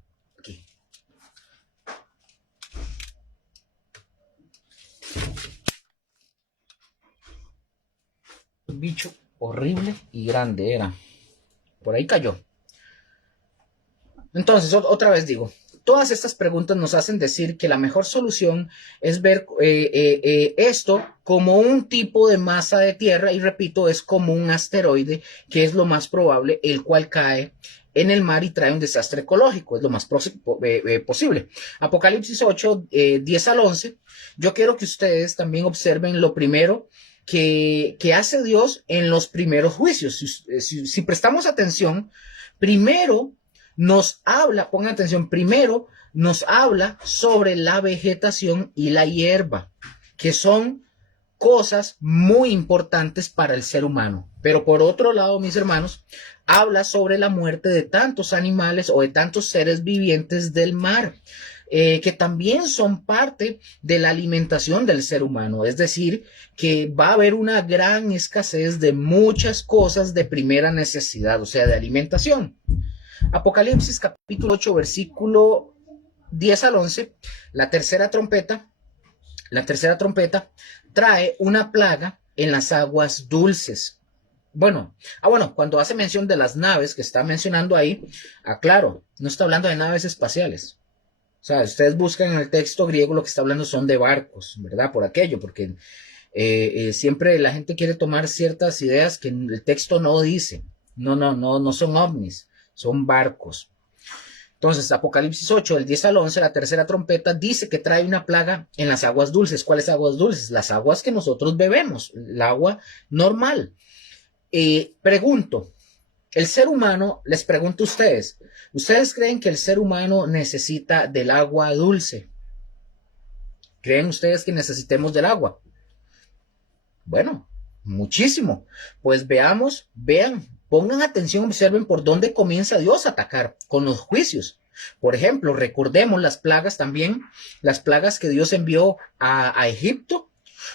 Un bicho horrible y grande era. Por ahí cayó. Entonces, otra vez digo, todas estas preguntas nos hacen decir que la mejor solución es ver esto como un tipo de masa de tierra, y repito, es como un asteroide, que es lo más probable, el cual cae en el mar y trae un desastre ecológico, es lo más posible. Apocalipsis 8, 10 al 11, yo quiero que ustedes también observen lo primero que hace Dios en los primeros juicios. Si prestamos atención, primero nos habla, pongan atención, primero nos habla sobre la vegetación y la hierba, que son cosas muy importantes para el ser humano. Pero por otro lado, mis hermanos, habla sobre la muerte de tantos animales o de tantos seres vivientes del mar, que también son parte de la alimentación del ser humano. Es decir, que va a haber una gran escasez de muchas cosas de primera necesidad, o sea, de alimentación. Apocalipsis capítulo 8, versículo 10 al 11, la tercera trompeta trae una plaga en las aguas dulces. Bueno, cuando hace mención de las naves que está mencionando ahí, aclaro, no está hablando de naves espaciales. O sea, ustedes buscan en el texto griego, lo que está hablando son de barcos, ¿verdad? Por aquello, porque siempre la gente quiere tomar ciertas ideas que el texto no dice. No son ovnis, son barcos. Entonces, Apocalipsis 8, del 10 al 11, la tercera trompeta dice que trae una plaga en las aguas dulces. ¿Cuáles aguas dulces? Las aguas que nosotros bebemos, el agua normal. Pregunto, el ser humano, les pregunto a ustedes, ¿ustedes creen que el ser humano necesita del agua dulce? ¿Creen ustedes que necesitemos del agua? Bueno, muchísimo. Pues vean, pongan atención, observen por dónde comienza Dios a atacar con los juicios. Por ejemplo, recordemos las plagas también, las plagas que Dios envió a Egipto.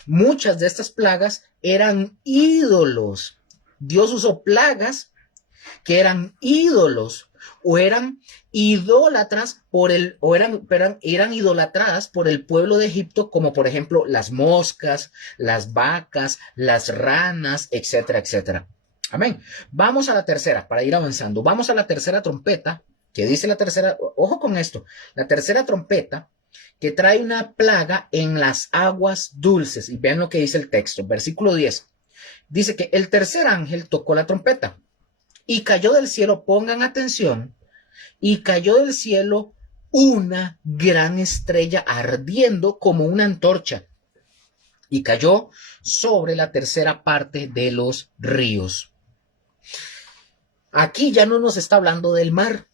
Muchas de estas plagas eran ídolos. Dios usó plagas que eran ídolos o eran idólatras eran idolatradas por el pueblo de Egipto, como por ejemplo las moscas, las vacas, las ranas, etcétera, etcétera. Amén. Vamos a la tercera, para ir avanzando. Vamos a la tercera trompeta, que dice la tercera, ojo con esto, la tercera trompeta que trae una plaga en las aguas dulces. Y vean lo que dice el texto, versículo 10. Dice que el tercer ángel tocó la trompeta y cayó del cielo, pongan atención, y cayó del cielo una gran estrella ardiendo como una antorcha, y cayó sobre la tercera parte de los ríos. Aquí ya no nos está hablando del mar,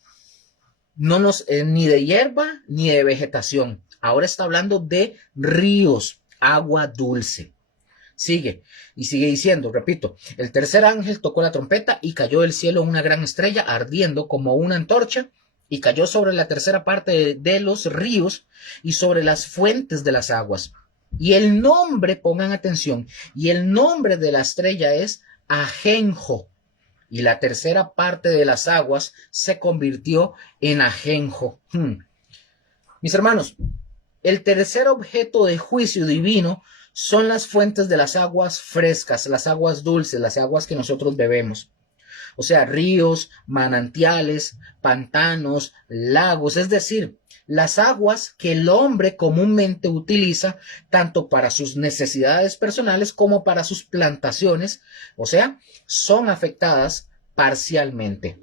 ni de hierba ni de vegetación. Ahora está hablando de ríos, agua dulce. Sigue diciendo, repito, el tercer ángel tocó la trompeta y cayó del cielo una gran estrella ardiendo como una antorcha, y cayó sobre la tercera parte de los ríos y sobre las fuentes de las aguas. Y el nombre, pongan atención, y el nombre de la estrella es Ajenjo. Y la tercera parte de las aguas se convirtió en ajenjo. Mis hermanos, el tercer objeto de juicio divino son las fuentes de las aguas frescas, las aguas dulces, las aguas que nosotros bebemos. O sea, ríos, manantiales, pantanos, lagos, es decir, las aguas que el hombre comúnmente utiliza tanto para sus necesidades personales como para sus plantaciones, o sea, son afectadas parcialmente.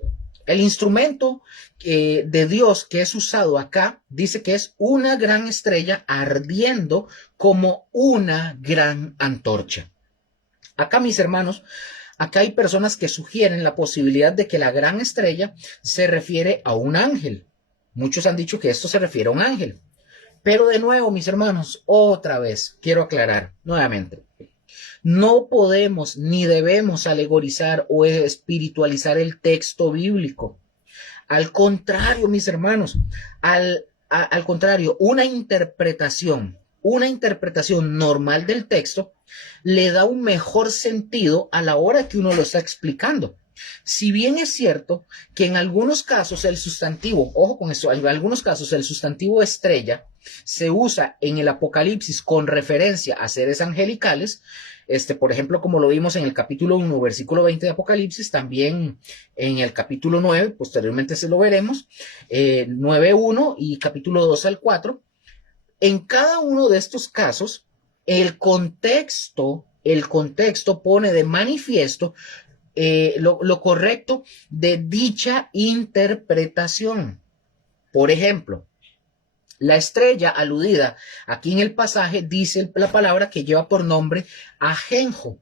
El instrumento de Dios que es usado acá dice que es una gran estrella ardiendo como una gran antorcha. Acá, mis hermanos, acá hay personas que sugieren la posibilidad de que la gran estrella se refiere a un ángel. Muchos han dicho que esto se refiere a un ángel. Pero de nuevo, mis hermanos, otra vez quiero aclarar nuevamente. No podemos ni debemos alegorizar o espiritualizar el texto bíblico. Al contrario, mis hermanos, al contrario, una interpretación normal del texto le da un mejor sentido a la hora que uno lo está explicando. Si bien es cierto que en algunos casos el sustantivo, ojo con eso, en algunos casos el sustantivo estrella se usa en el Apocalipsis con referencia a seres angelicales, por ejemplo, como lo vimos en el capítulo 1, versículo 20 de Apocalipsis, también en el capítulo 9, posteriormente se lo veremos, 9.1 y capítulo 2 al 4. En cada uno de estos casos, el contexto pone de manifiesto lo correcto de dicha interpretación. Por ejemplo, la estrella aludida aquí en el pasaje dice la palabra que lleva por nombre ajenjo.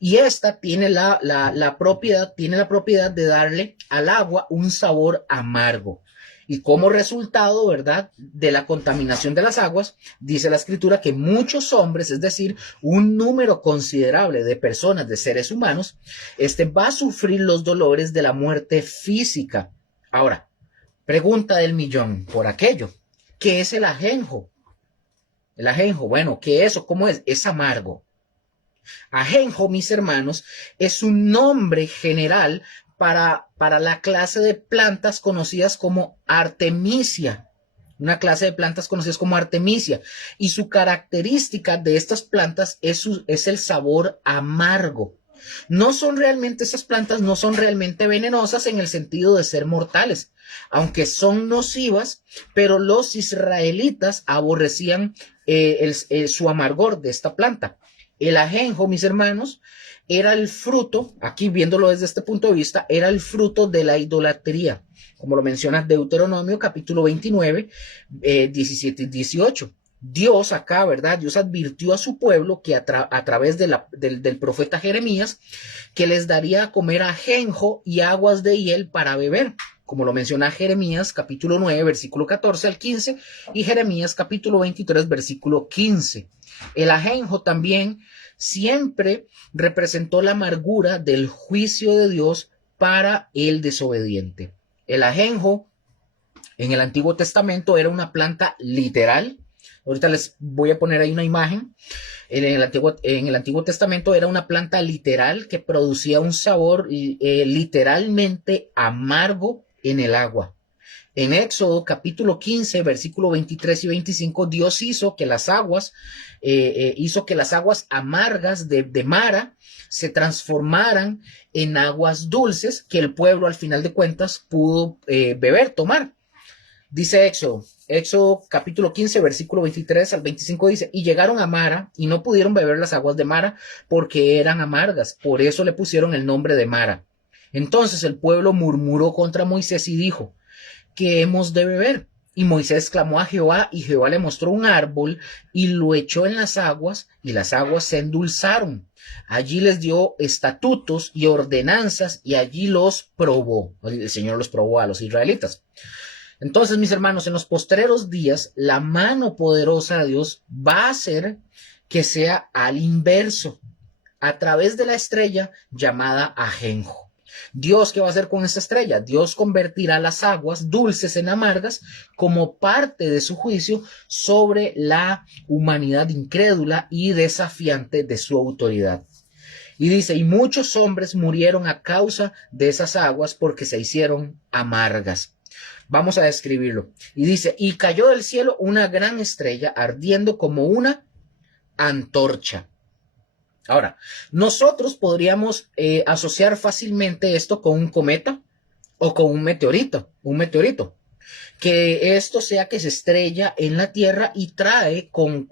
Y esta tiene la propiedad de darle al agua un sabor amargo. Y como resultado, ¿verdad?, de la contaminación de las aguas, dice la escritura que muchos hombres, es decir, un número considerable de personas, de seres humanos, va a sufrir los dolores de la muerte física. Ahora, pregunta del millón por aquello. ¿Qué es el ajenjo? El ajenjo, bueno, ¿qué es o cómo es? Es amargo. Ajenjo, mis hermanos, es un nombre general para la clase de plantas conocidas como artemisia. Una clase de plantas conocidas como artemisia. Y su característica de estas plantas es el sabor amargo. Esas plantas no son realmente venenosas en el sentido de ser mortales, aunque son nocivas, pero los israelitas aborrecían su amargor de esta planta. El ajenjo, mis hermanos, era el fruto, aquí viéndolo desde este punto de vista, era el fruto de la idolatría, como lo menciona Deuteronomio capítulo 29, 17 y 18. Dios acá, ¿verdad? Dios advirtió a su pueblo que a través del profeta Jeremías que les daría a comer ajenjo y aguas de hiel para beber, como lo menciona Jeremías capítulo 9, versículo 14 al 15 y Jeremías capítulo 23, versículo 15. El ajenjo también siempre representó la amargura del juicio de Dios para el desobediente. El ajenjo en el Antiguo Testamento era una planta literal. Ahorita les voy a poner ahí una imagen. En el Antiguo Testamento era una planta literal que producía un sabor literalmente amargo en el agua. En Éxodo capítulo 15, versículo 23 y 25, Dios hizo que las aguas amargas de Mara se transformaran en aguas dulces que el pueblo al final de cuentas pudo tomar. Dice Éxodo capítulo 15, versículo 23 al 25 dice, y llegaron a Mara y no pudieron beber las aguas de Mara porque eran amargas, por eso le pusieron el nombre de Mara. Entonces el pueblo murmuró contra Moisés y dijo, ¿qué hemos de beber? Y Moisés clamó a Jehová y Jehová le mostró un árbol y lo echó en las aguas y las aguas se endulzaron. Allí les dio estatutos y ordenanzas y allí los probó. El Señor los probó a los israelitas. Entonces, mis hermanos, en los postreros días, la mano poderosa de Dios va a hacer que sea al inverso, a través de la estrella llamada ajenjo. Dios, ¿qué va a hacer con esta estrella? Dios convertirá las aguas dulces en amargas como parte de su juicio sobre la humanidad incrédula y desafiante de su autoridad. Y dice, y muchos hombres murieron a causa de esas aguas porque se hicieron amargas. Vamos a describirlo. Y dice, y cayó del cielo una gran estrella ardiendo como una antorcha. Ahora, nosotros podríamos asociar fácilmente esto con un cometa o con un meteorito. Que esto sea que se estrella en la Tierra y trae con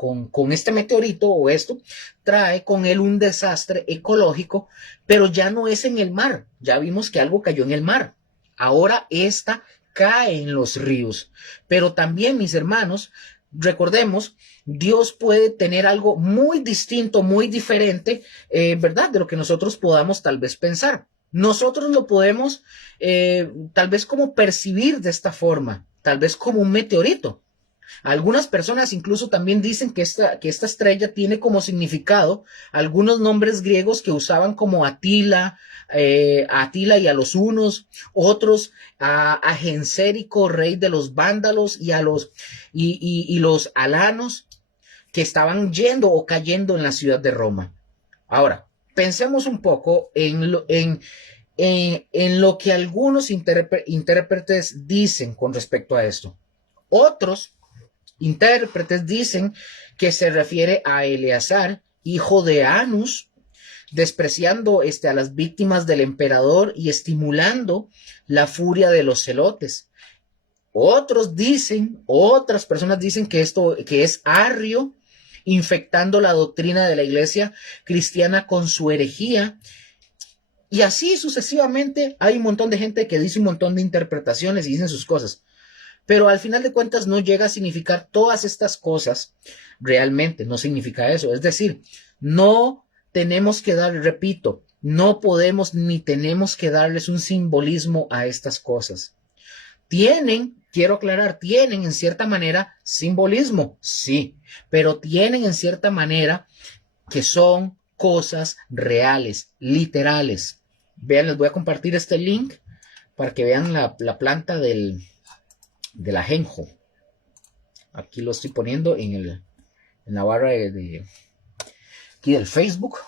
este meteorito o esto, trae con él un desastre ecológico, pero ya no es en el mar. Ya vimos que algo cayó en el mar. ahora esta cae en los ríos. Pero también, mis hermanos, recordemos, Dios puede tener algo muy distinto, muy diferente, ¿verdad? De lo que nosotros podamos tal vez pensar. Nosotros lo podemos tal vez como percibir de esta forma, tal vez como un meteorito. Algunas personas incluso también dicen que esta estrella tiene como significado algunos nombres griegos que usaban como Atila, Atila y a los hunos, otros a Gensérico, rey de los vándalos, y los alanos que estaban yendo o cayendo en la ciudad de Roma. Ahora, pensemos un poco en lo que algunos intérpretes dicen con respecto a esto. Otros intérpretes dicen que se refiere a Eleazar, hijo de Anus, despreciando a las víctimas del emperador y estimulando la furia de los celotes. Otras personas dicen que que es Arrio, infectando la doctrina de la iglesia cristiana con su herejía. Y así sucesivamente hay un montón de gente que dice un montón de interpretaciones y dicen sus cosas. Pero al final de cuentas no llega a significar todas estas cosas. Realmente no significa eso. Es decir, no tenemos que repito, no podemos ni tenemos que darles un simbolismo a estas cosas. Quiero aclarar, tienen en cierta manera simbolismo, sí, pero tienen en cierta manera que son cosas reales, literales. Vean, les voy a compartir este link para que vean la planta del ajenjo. Aquí lo estoy poniendo en la barra aquí del Facebook.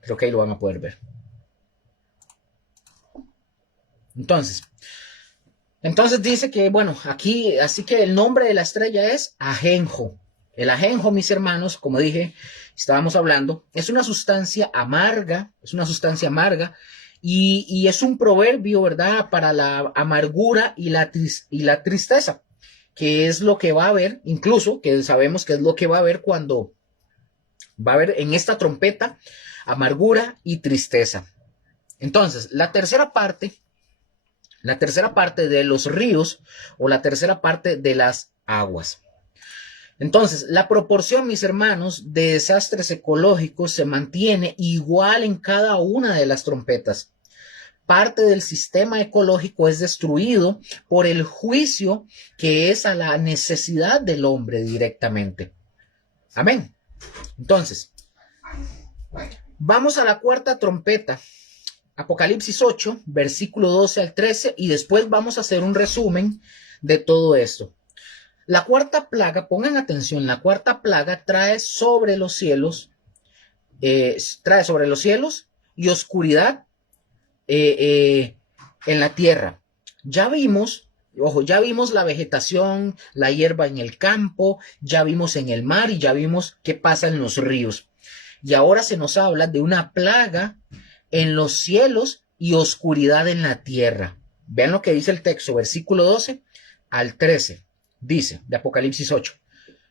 Creo que ahí lo van a poder ver. Entonces dice que, bueno, aquí, así que el nombre de la estrella es ajenjo. El ajenjo, mis hermanos, como dije, estábamos hablando, es una sustancia amarga, y es un proverbio, ¿verdad?, para la amargura y la tristeza, que es lo que va a haber, incluso, que sabemos que es lo que va a haber cuando va a haber en esta trompeta, amargura y tristeza. Entonces, la tercera parte de los ríos o la tercera parte de las aguas. Entonces, la proporción, mis hermanos, de desastres ecológicos se mantiene igual en cada una de las trompetas. Parte del sistema ecológico es destruido por el juicio que es a la necesidad del hombre directamente. Amén. Entonces, vamos a la cuarta trompeta. Apocalipsis 8, versículo 12 al 13, y después vamos a hacer un resumen de todo esto. La cuarta plaga, pongan atención, la cuarta plaga trae sobre los cielos y oscuridad en la tierra. Ya vimos la vegetación, la hierba en el campo, ya vimos en el mar y ya vimos qué pasa en los ríos. Y ahora se nos habla de una plaga en los cielos y oscuridad en la tierra. Vean lo que dice el texto, versículo 12 al 13. Dice, de Apocalipsis 8,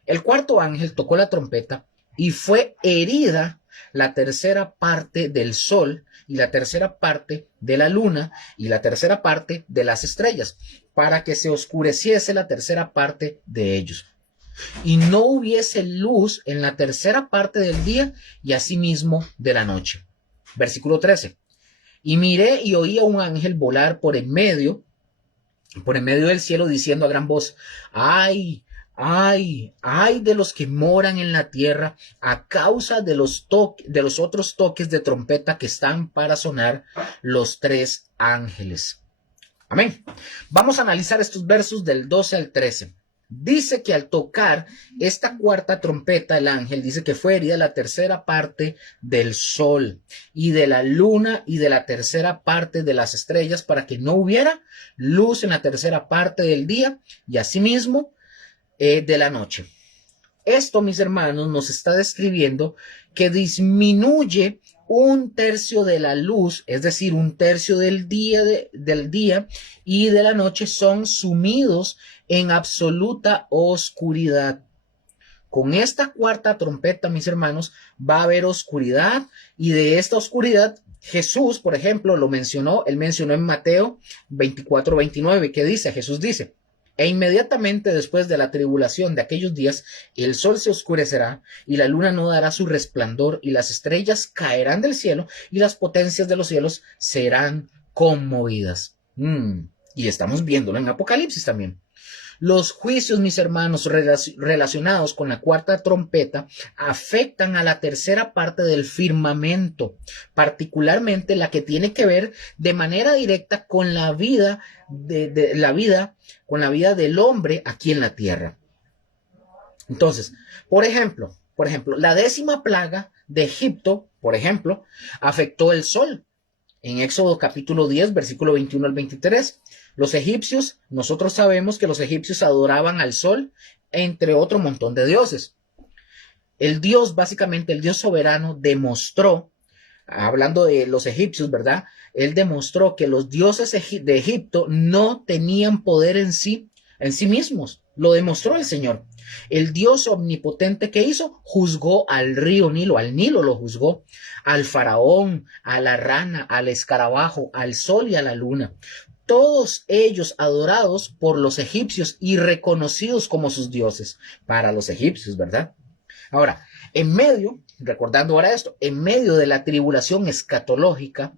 el cuarto ángel tocó la trompeta y fue herida la tercera parte del sol y la tercera parte de la luna y la tercera parte de las estrellas, para que se oscureciese la tercera parte de ellos. Y no hubiese luz en la tercera parte del día y asimismo de la noche. Versículo 13. Y miré y oí a un ángel volar por en medio del cielo, diciendo a gran voz: ¡ay, ay, ay de los que moran en la tierra a causa de los otros toques de trompeta que están para sonar los tres ángeles! Amén. Vamos a analizar estos versos del 12 al 13. Dice que al tocar esta cuarta trompeta, el ángel dice que fue herida la tercera parte del sol y de la luna y de la tercera parte de las estrellas, para que no hubiera luz en la tercera parte del día y asimismo de la noche. Esto, mis hermanos, nos está describiendo que disminuye un tercio de la luz, es decir, un tercio del día y de la noche son sumidos en absoluta oscuridad. Con esta cuarta trompeta, mis hermanos, va a haber oscuridad, y de esta oscuridad Jesús, por ejemplo, él mencionó en Mateo 24:29, que dice, Jesús dice, e inmediatamente después de la tribulación de aquellos días, el sol se oscurecerá y la luna no dará su resplandor y las estrellas caerán del cielo y las potencias de los cielos serán conmovidas. Y estamos viéndolo en Apocalipsis también. Los juicios, mis hermanos, relacionados con la cuarta trompeta afectan a la tercera parte del firmamento, particularmente la que tiene que ver de manera directa con la vida con la vida del hombre aquí en la tierra. Entonces, por ejemplo, la 10ª plaga de Egipto, por ejemplo, afectó el sol. En Éxodo capítulo 10, versículo 21 al 23. Los egipcios, nosotros sabemos que los egipcios adoraban al sol, entre otro montón de dioses. El Dios, básicamente el Dios soberano, demostró, hablando de los egipcios, ¿verdad? Él demostró que los dioses de Egipto no tenían poder en sí mismos. Lo demostró el Señor. El Dios omnipotente que hizo, juzgó al río Nilo, al Nilo lo juzgó, al faraón, a la rana, al escarabajo, al sol y a la luna. Todos ellos adorados por los egipcios y reconocidos como sus dioses para los egipcios, ¿verdad? Ahora, recordando ahora esto, en medio de la tribulación escatológica,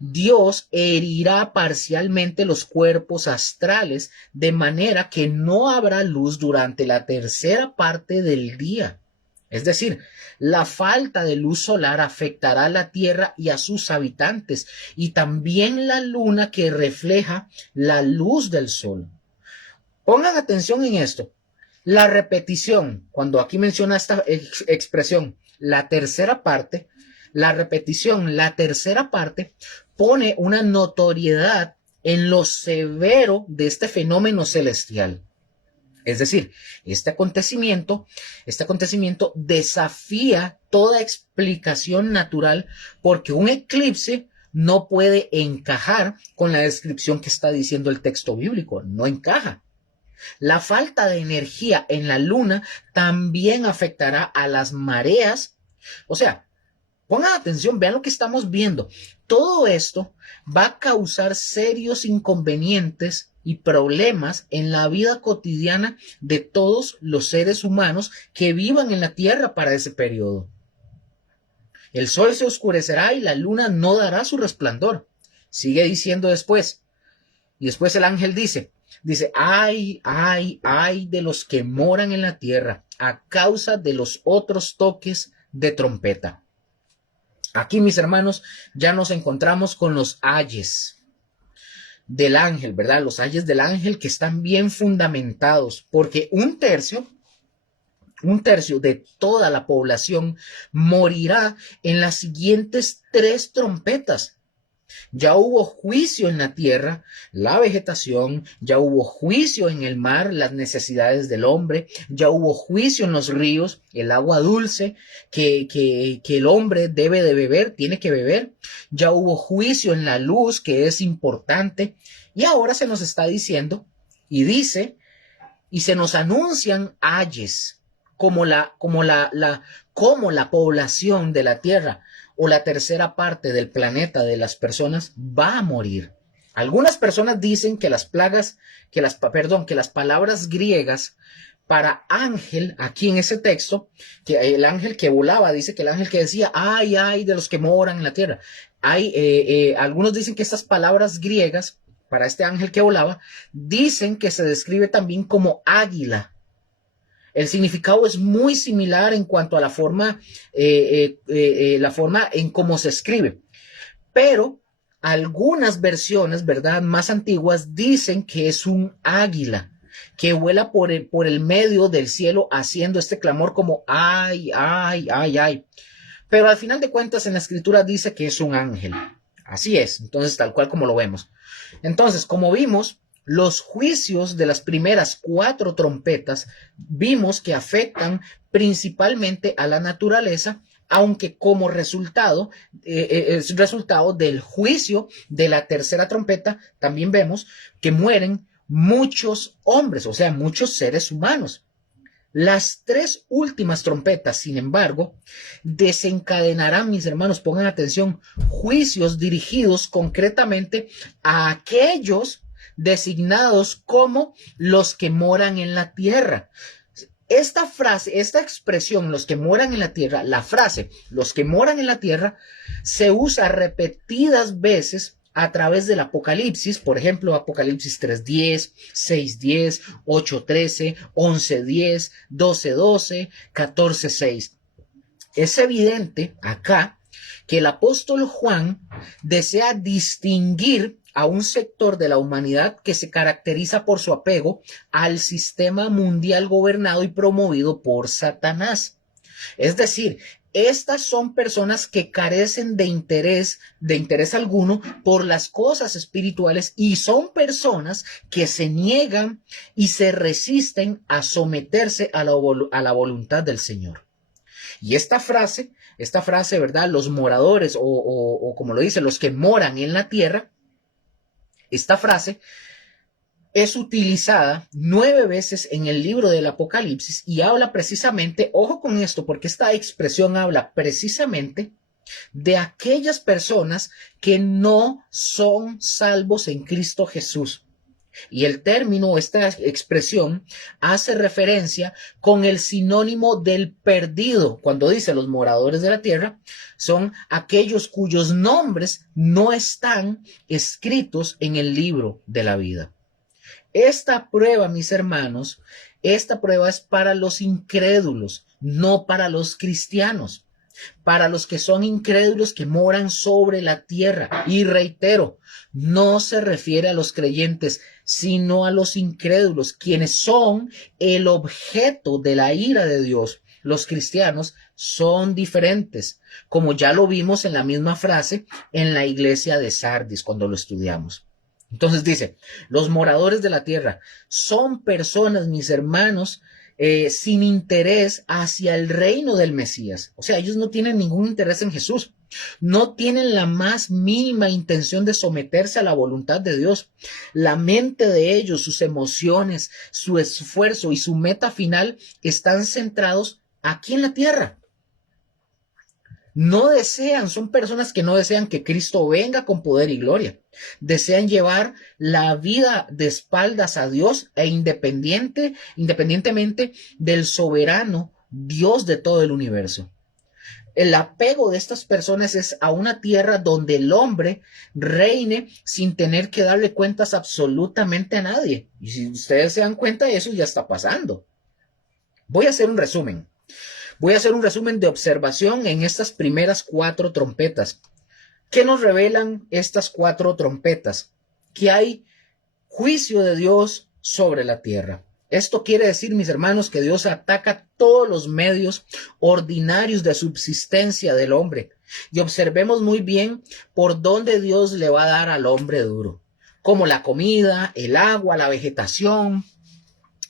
Dios herirá parcialmente los cuerpos astrales de manera que no habrá luz durante la tercera parte del día. Es decir, la falta de luz solar afectará a la tierra y a sus habitantes, y también la luna que refleja la luz del sol. Pongan atención en esto. La repetición, cuando aquí menciona esta expresión, la tercera parte, la tercera parte pone una notoriedad en lo severo de este fenómeno celestial. Es decir, este acontecimiento desafía toda explicación natural porque un eclipse no puede encajar con la descripción que está diciendo el texto bíblico, no encaja. La falta de energía en la luna también afectará a las mareas. O sea, pongan atención, vean lo que estamos viendo. Todo esto va a causar serios inconvenientes y problemas en la vida cotidiana de todos los seres humanos que vivan en la tierra para ese periodo. El sol se oscurecerá y la luna no dará su resplandor. Sigue diciendo después. Y después el ángel dice, ay de los que moran en la tierra a causa de los otros toques de trompeta. Aquí, mis hermanos, ya nos encontramos con los ayes del ángel, ¿verdad? Los ayes del ángel que están bien fundamentados, porque un tercio de toda la población morirá en las siguientes 3 trompetas. Ya hubo juicio en la tierra, la vegetación, ya hubo juicio en el mar, las necesidades del hombre, ya hubo juicio en los ríos, el agua dulce que el hombre debe de beber, tiene que beber, ya hubo juicio en la luz, que es importante, y ahora se nos está diciendo, y se nos anuncian ayes, como la población de la tierra o la tercera parte del planeta de las personas va a morir. Algunas personas dicen que las palabras griegas para ángel, aquí en ese texto, que el ángel que volaba, dice que el ángel que decía, ay de los que moran en la tierra. Algunos dicen que estas palabras griegas para este ángel que volaba, dicen que se describe también como águila. El significado es muy similar en cuanto a la forma en cómo se escribe. Pero algunas versiones, ¿verdad?, más antiguas dicen que es un águila que vuela por el medio del cielo haciendo este clamor como ay. Pero al final de cuentas en la escritura dice que es un ángel. Así es, entonces tal cual como lo vemos. Entonces, como vimos, los juicios de las primeras 4 trompetas vimos que afectan principalmente a la naturaleza, aunque como resultado, es resultado del juicio de la tercera trompeta, también vemos que mueren muchos hombres, o sea, muchos seres humanos. Las tres últimas trompetas, sin embargo, desencadenarán, mis hermanos, pongan atención, juicios dirigidos concretamente a aquellos designados como los que moran en la tierra. Esta frase, esta expresión, los que moran en la tierra, la frase, los que moran en la tierra, se usa repetidas veces a través del Apocalipsis, por ejemplo, Apocalipsis 3:10, 6:10, 8:13, 11:10, 12:12, 14:6. Es evidente acá que el apóstol Juan desea distinguir a un sector de la humanidad que se caracteriza por su apego al sistema mundial gobernado y promovido por Satanás. Es decir, estas son personas que carecen de interés alguno por las cosas espirituales y son personas que se niegan y se resisten a someterse a la voluntad del Señor. Y esta frase, ¿verdad? Los moradores o como lo dice, los que moran en la tierra, esta frase es utilizada 9 veces en el libro del Apocalipsis y habla precisamente, ojo con esto, porque esta expresión habla precisamente de aquellas personas que no son salvos en Cristo Jesús. Y el término, esta expresión, hace referencia con el sinónimo del perdido. Cuando dice los moradores de la tierra, son aquellos cuyos nombres no están escritos en el libro de la vida. Esta prueba, mis hermanos, esta prueba es para los incrédulos, no para los cristianos. Para los que son incrédulos que moran sobre la tierra. Y reitero, no se refiere a los creyentes, sino a los incrédulos, quienes son el objeto de la ira de Dios. Los cristianos son diferentes, como ya lo vimos en la misma frase en la iglesia de Sardis cuando lo estudiamos. Entonces dice, los moradores de la tierra son personas, mis hermanos, sin interés hacia el reino del Mesías. O sea, ellos no tienen ningún interés en Jesús. No tienen la más mínima intención de someterse a la voluntad de Dios. La mente de ellos, sus emociones, su esfuerzo y su meta final están centrados aquí en la tierra. No desean, son personas que no desean que Cristo venga con poder y gloria. Desean llevar la vida de espaldas a Dios e independientemente del soberano Dios de todo el universo. El apego de estas personas es a una tierra donde el hombre reine sin tener que darle cuentas absolutamente a nadie. Y si ustedes se dan cuenta, eso ya está pasando. Voy a hacer un resumen. Voy a hacer un resumen de observación en estas primeras 4 trompetas. ¿Qué nos revelan estas 4 trompetas? Que hay juicio de Dios sobre la tierra. Esto quiere decir, mis hermanos, que Dios ataca todos los medios ordinarios de subsistencia del hombre. Y observemos muy bien por dónde Dios le va a dar al hombre duro, como la comida, el agua, la vegetación,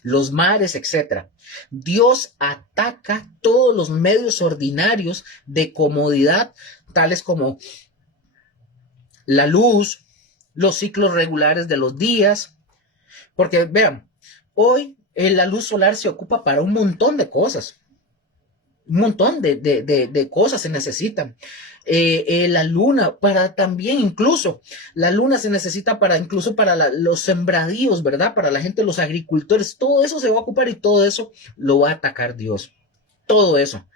los mares, etc. Dios ataca todos los medios ordinarios de comodidad, tales como la luz, los ciclos regulares de los días, porque vean, hoy la luz solar se ocupa para un montón de cosas, un montón de cosas se necesitan. La luna, para también incluso, la luna se necesita para incluso para los sembradíos, ¿verdad? Para la gente, los agricultores, todo eso se va a ocupar y todo eso lo va a atacar Dios. Todo eso,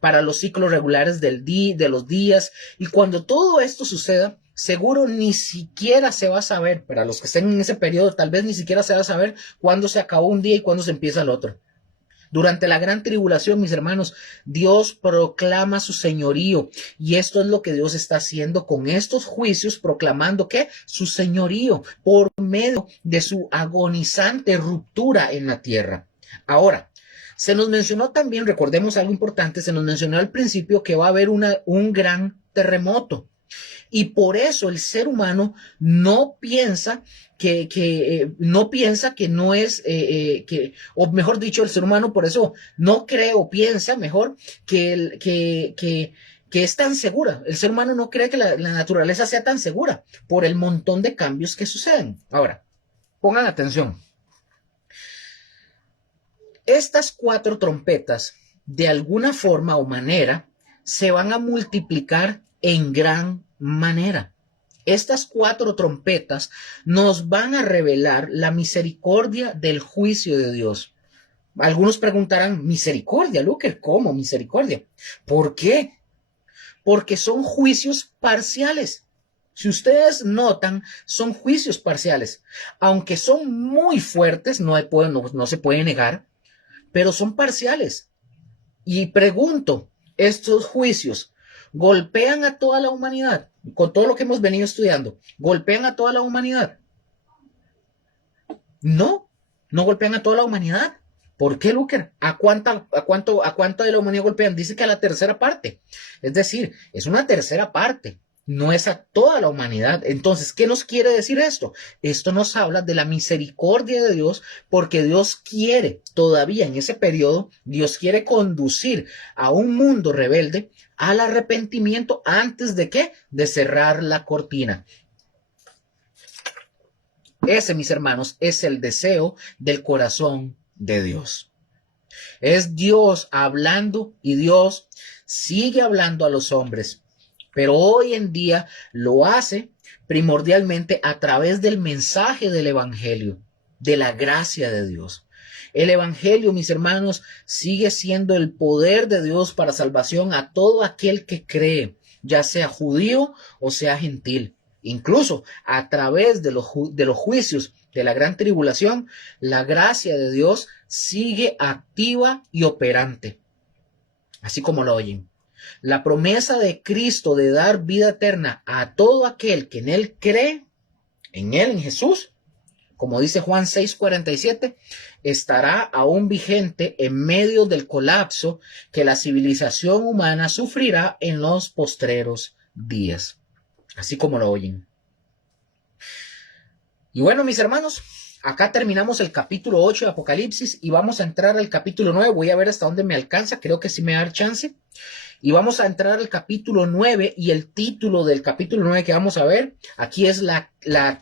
para los ciclos regulares de los días. Y cuando todo esto suceda, seguro ni siquiera se va a saber, para los que estén en ese periodo, tal vez ni siquiera se va a saber cuándo se acabó un día y cuándo se empieza el otro. Durante la gran tribulación, mis hermanos, Dios proclama su señorío y esto es lo que Dios está haciendo con estos juicios, proclamando que su señorío por medio de su agonizante ruptura en la tierra. Ahora, se nos mencionó también, recordemos algo importante, se nos mencionó al principio que va a haber un gran terremoto. Y por eso el ser humano no piensa no piensa que no es, o mejor dicho, el ser humano por eso no cree o piensa mejor que es tan segura. El ser humano no cree que la naturaleza sea tan segura por el montón de cambios que suceden. Ahora, pongan atención. Estas 4 trompetas, de alguna forma o manera, se van a multiplicar en gran manera. Estas 4 trompetas nos van a revelar la misericordia del juicio de Dios. Algunos preguntarán, misericordia, Luker, ¿cómo misericordia? ¿Por qué? Porque son juicios parciales. Si ustedes notan, son juicios parciales. Aunque son muy fuertes, no se puede negar, pero son parciales. Y pregunto, ¿estos juicios golpean a toda la humanidad? Con todo lo que hemos venido estudiando, ¿golpean a toda la humanidad? No, no golpean a toda la humanidad. ¿Por qué, Luker? ¿A cuánta de la humanidad golpean? Dice que a la tercera parte. Es decir, es una tercera parte. No es a toda la humanidad. Entonces, ¿qué nos quiere decir esto? Esto nos habla de la misericordia de Dios, porque Dios quiere, todavía en ese periodo, Dios quiere conducir a un mundo rebelde al arrepentimiento antes de ¿qué? De cerrar la cortina. Ese, mis hermanos, es el deseo del corazón de Dios. Es Dios hablando y Dios sigue hablando a los hombres, pero hoy en día lo hace primordialmente a través del mensaje del Evangelio, de la gracia de Dios. El Evangelio, mis hermanos, sigue siendo el poder de Dios para salvación a todo aquel que cree, ya sea judío o sea gentil. Incluso a través de los juicios de la gran tribulación, la gracia de Dios sigue activa y operante. Así como lo oyen. La promesa de Cristo de dar vida eterna a todo aquel que en Él cree, en Él, en Jesús, como dice Juan 6:47, estará aún vigente en medio del colapso que la civilización humana sufrirá en los postreros días. Así como lo oyen. Y bueno, mis hermanos, acá terminamos el capítulo 8 de Apocalipsis y vamos a entrar al capítulo 9. Voy a ver hasta dónde me alcanza, creo que sí me da chance. Y vamos a entrar al capítulo 9 y el título del capítulo 9 que vamos a ver, aquí es la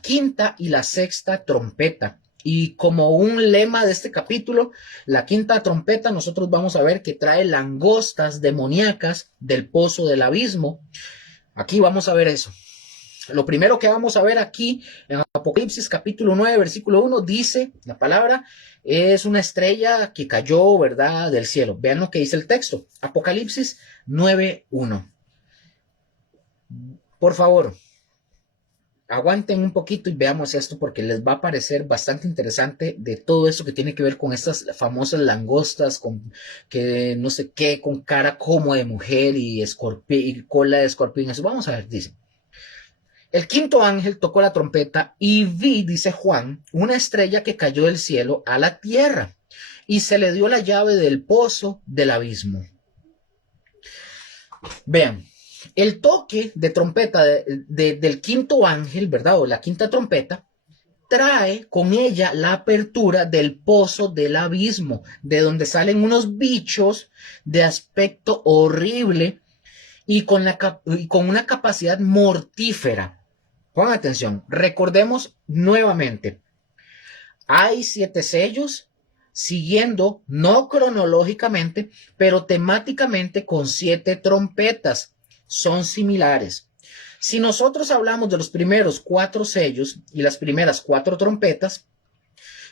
quinta y la sexta trompeta. Y como un lema de este capítulo, la quinta trompeta, nosotros vamos a ver que trae langostas demoníacas del pozo del abismo. Aquí vamos a ver eso. Lo primero que vamos a ver aquí en Apocalipsis capítulo 9, versículo 1, dice la palabra, es una estrella que cayó, ¿verdad?, del cielo. Vean lo que dice el texto. Apocalipsis 9:1. Por favor, aguanten un poquito y veamos esto porque les va a parecer bastante interesante de todo esto que tiene que ver con estas famosas langostas, con que no sé qué, con cara como de mujer y cola de escorpión. Eso vamos a ver, dice. El quinto ángel tocó la trompeta y vi, dice Juan, una estrella que cayó del cielo a la tierra y se le dio la llave del pozo del abismo. Vean, el toque de trompeta del quinto ángel, ¿verdad? O la quinta trompeta, trae con ella la apertura del pozo del abismo, de donde salen unos bichos de aspecto horrible y con una capacidad mortífera. Pongan atención, recordemos nuevamente, hay 7 sellos siguiendo, no cronológicamente, pero temáticamente con 7 trompetas, son similares. Si nosotros hablamos de los primeros 4 sellos y las primeras 4 trompetas,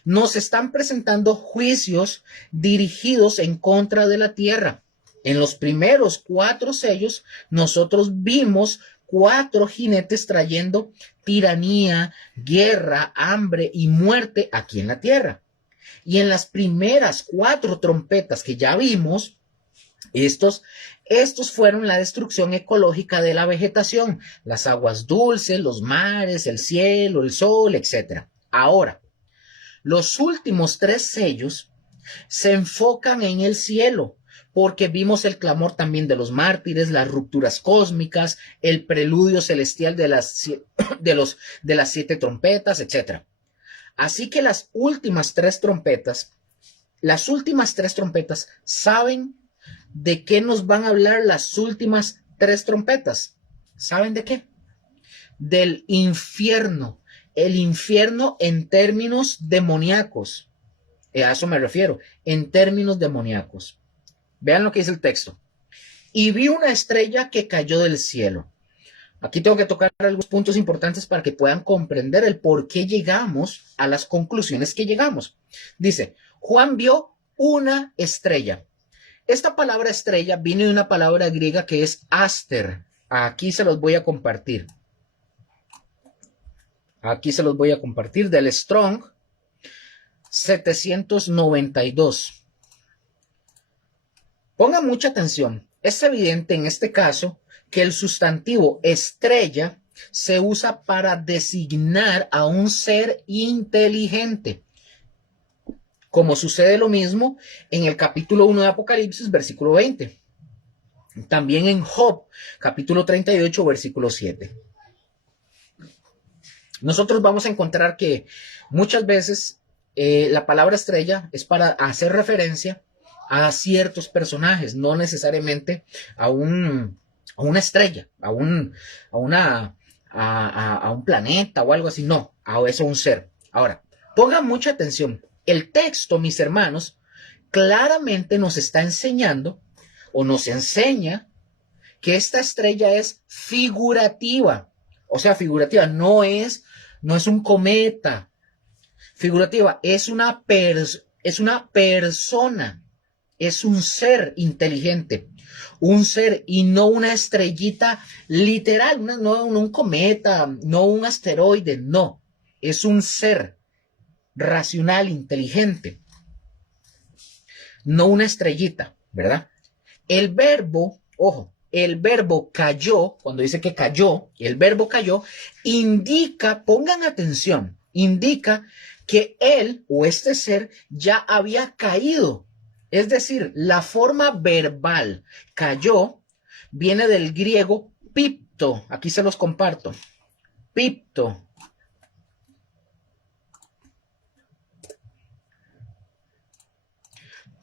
nos están presentando juicios dirigidos en contra de la tierra. En los primeros 4 sellos, nosotros vimos 4 jinetes trayendo tiranía, guerra, hambre y muerte aquí en la tierra. Y en las primeras 4 trompetas que ya vimos, estos fueron la destrucción ecológica de la vegetación, las aguas dulces, los mares, el cielo, el sol, etc. Ahora, los últimos 3 sellos se enfocan en el cielo, porque vimos el clamor también de los mártires, las rupturas cósmicas, el preludio celestial de las 7 trompetas, etc. Así que las últimas tres trompetas, ¿saben de qué nos van a hablar las últimas 3 trompetas? ¿Saben de qué? Del infierno. El infierno en términos demoníacos. A eso me refiero, en términos demoníacos. Vean lo que dice el texto. Y vi una estrella que cayó del cielo. Aquí tengo que tocar algunos puntos importantes para que puedan comprender el por qué llegamos a las conclusiones que llegamos. Dice, Juan vio una estrella. Esta palabra estrella viene de una palabra griega que es aster. Aquí se los voy a compartir. Aquí se los voy a compartir del Strong 792. Pongan mucha atención. Es evidente en este caso que el sustantivo estrella se usa para designar a un ser inteligente. Como sucede lo mismo en el capítulo 1 de Apocalipsis, versículo 20. También en Job, capítulo 38, versículo 7. Nosotros vamos a encontrar que muchas veces la palabra estrella es para hacer referencia a ciertos personajes, no necesariamente a una estrella, a un planeta o algo así, no, a eso un ser. Ahora, pongan mucha atención. El texto, mis hermanos, claramente nos está enseñando o nos enseña que esta estrella es figurativa. O sea, figurativa no es un cometa. Figurativa es una persona, es un ser inteligente, un ser y no una estrellita literal, no un cometa, no un asteroide, no, es un ser racional, inteligente, no una estrellita, ¿verdad? El verbo, ojo, el verbo cayó, cuando dice que cayó, el verbo cayó, indica, pongan atención, indica que él o este ser ya había caído. Es decir, la forma verbal cayó viene del griego pipto. Aquí se los comparto. Pipto.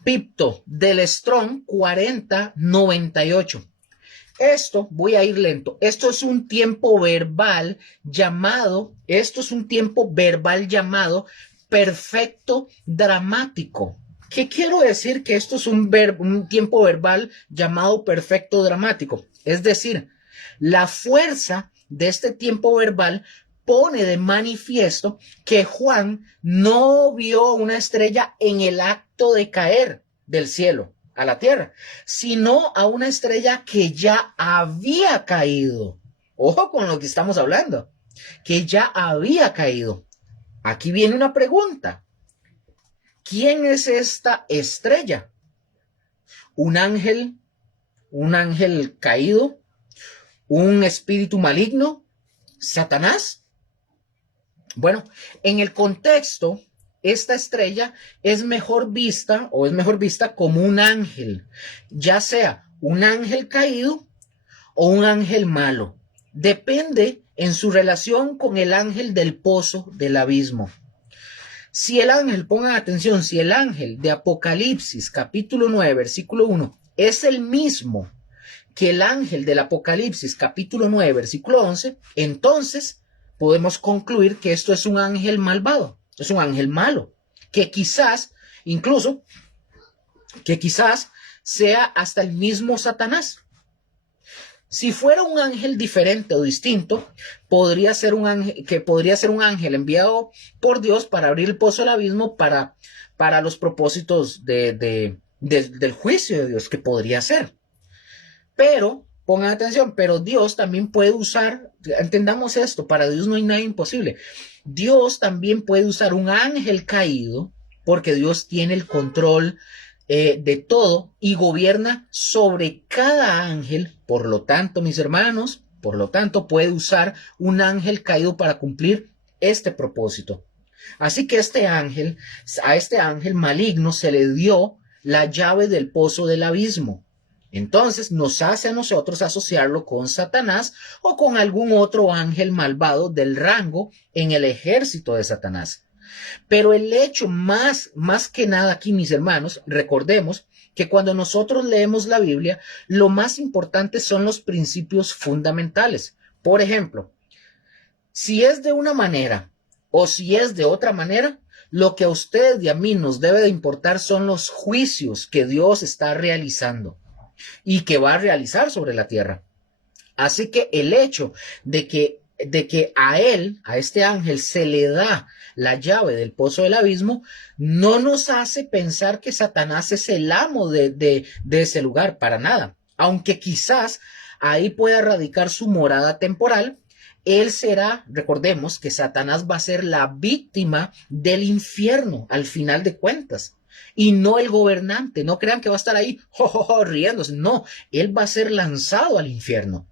Pipto, del Strong 4098. Esto, voy a ir lento, esto es un tiempo verbal llamado perfecto dramático. ¿Qué quiero decir? Que esto es un tiempo verbal llamado perfecto dramático. Es decir, la fuerza de este tiempo verbal pone de manifiesto que Juan no vio una estrella en el acto de caer del cielo a la tierra, sino a una estrella que ya había caído. Ojo con lo que estamos hablando, que ya había caído. Aquí viene una pregunta. ¿Quién es esta estrella? ¿Un ángel caído? ¿Un espíritu maligno? ¿Satanás? Bueno, en el contexto, esta estrella es mejor vista como un ángel, ya sea un ángel caído o un ángel malo. Depende en su relación con el ángel del pozo del abismo. Si el ángel, pongan atención, si el ángel de Apocalipsis capítulo 9, versículo 1, es el mismo que el ángel del Apocalipsis capítulo 9, versículo 11, entonces podemos concluir que esto es un ángel malvado, es un ángel malo, que quizás sea hasta el mismo Satanás. Si fuera un ángel diferente o distinto, podría ser un ángel enviado por Dios para abrir el pozo del abismo para los propósitos del juicio de Dios, que podría ser. Pero, pongan atención, pero Dios también puede usar, entendamos esto, para Dios no hay nada imposible. Dios también puede usar un ángel caído, porque Dios tiene el control de todo y gobierna sobre cada ángel. Por lo tanto, mis hermanos, puede usar un ángel caído para cumplir este propósito. Así que a este ángel maligno se le dio la llave del pozo del abismo. Entonces nos hace a nosotros asociarlo con Satanás o con algún otro ángel malvado del rango en el ejército de Satanás. Pero el hecho más que nada aquí, mis hermanos, recordemos que cuando nosotros leemos la Biblia, lo más importante son los principios fundamentales. Por ejemplo, si es de una manera o si es de otra manera, Lo que a usted y a mí nos debe de importar son los juicios que Dios está realizando y que va a realizar sobre la tierra. Así que el hecho de que a él, a este ángel, se le da la llave del pozo del abismo, no nos hace pensar que Satanás es el amo de ese lugar, para nada. Aunque quizás ahí pueda radicar su morada temporal, él será, recordemos que Satanás va a ser la víctima del infierno al final de cuentas. Y no el gobernante. No crean que va a estar ahí riéndose. No, él va a ser lanzado al infierno.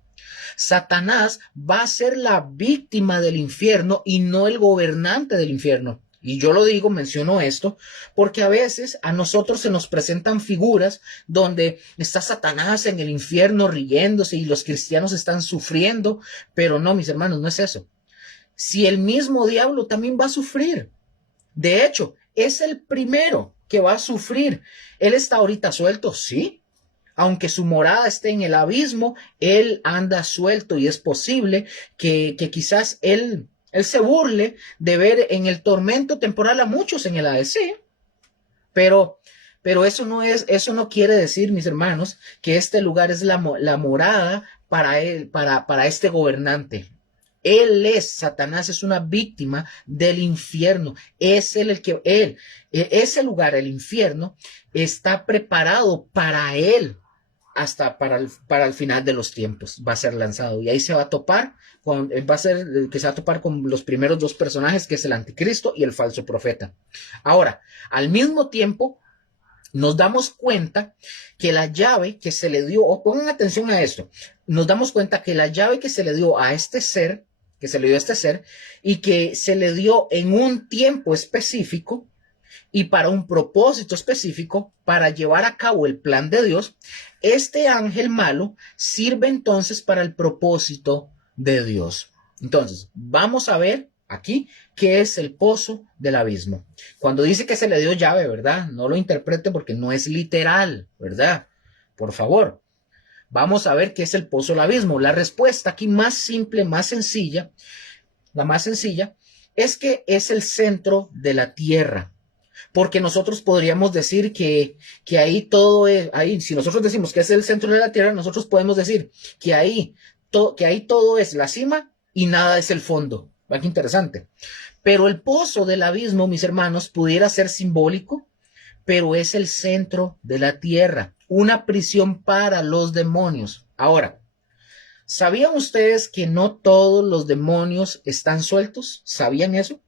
Satanás va a ser la víctima del infierno y no el gobernante del infierno. Y yo lo digo, menciono esto, porque a veces a nosotros se nos presentan figuras donde está Satanás en el infierno riéndose y los cristianos están sufriendo, pero no, mis hermanos, no es eso. Si el mismo diablo también va a sufrir. De hecho, es el primero que va a sufrir. Él está ahorita suelto, sí. Aunque su morada esté en el abismo, él anda suelto y es posible que quizás él se burle de ver en el tormento temporal a muchos en el Hades, sí. Pero eso no quiere decir, mis hermanos, que este lugar es la morada para él, para este gobernante. Satanás es una víctima del infierno. Es ese lugar, el infierno, está preparado para él hasta para el final de los tiempos. Va a ser lanzado y ahí se va a topar con los primeros dos personajes, que es el anticristo y el falso profeta. Ahora, al mismo tiempo, nos damos cuenta que la llave que se le dio, pongan atención a esto, nos damos cuenta que la llave que se le dio a este ser, y que se le dio en un tiempo específico y para un propósito específico, para llevar a cabo el plan de Dios, este ángel malo sirve entonces para el propósito de Dios. Entonces, vamos a ver aquí qué es el pozo del abismo. Cuando dice que se le dio llave, ¿verdad? No lo interprete porque no es literal, ¿verdad? Por favor. Vamos a ver qué es el pozo del abismo. La respuesta aquí más simple, más sencilla, la más sencilla, es que es el centro de la tierra. Porque nosotros podríamos decir que ahí todo es, ahí, si nosotros decimos que es el centro de la tierra, nosotros podemos decir que ahí todo es la cima y nada es el fondo. ¿Va? Qué interesante. Pero el pozo del abismo, mis hermanos, pudiera ser simbólico, pero es el centro de la tierra, una prisión para los demonios. Ahora, ¿sabían ustedes que no todos los demonios están sueltos? ¿Sabían eso?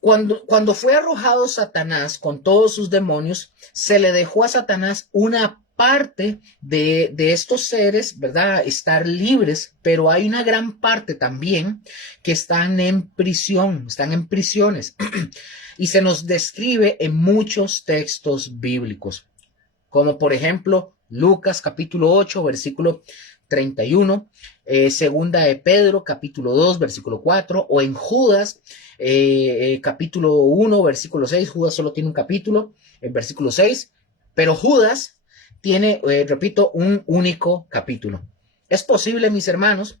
Cuando fue arrojado Satanás con todos sus demonios, se le dejó a Satanás una parte de estos seres, ¿verdad? Estar libres, pero hay una gran parte también que están en prisión, están en prisiones. Y se nos describe en muchos textos bíblicos, como por ejemplo Lucas capítulo 8, versículo 31, segunda de Pedro capítulo 2, versículo 4, o en Judas capítulo 1, versículo 6. Judas solo tiene un capítulo, en versículo 6, pero Judas tiene, repito, un único capítulo. Es posible, mis hermanos,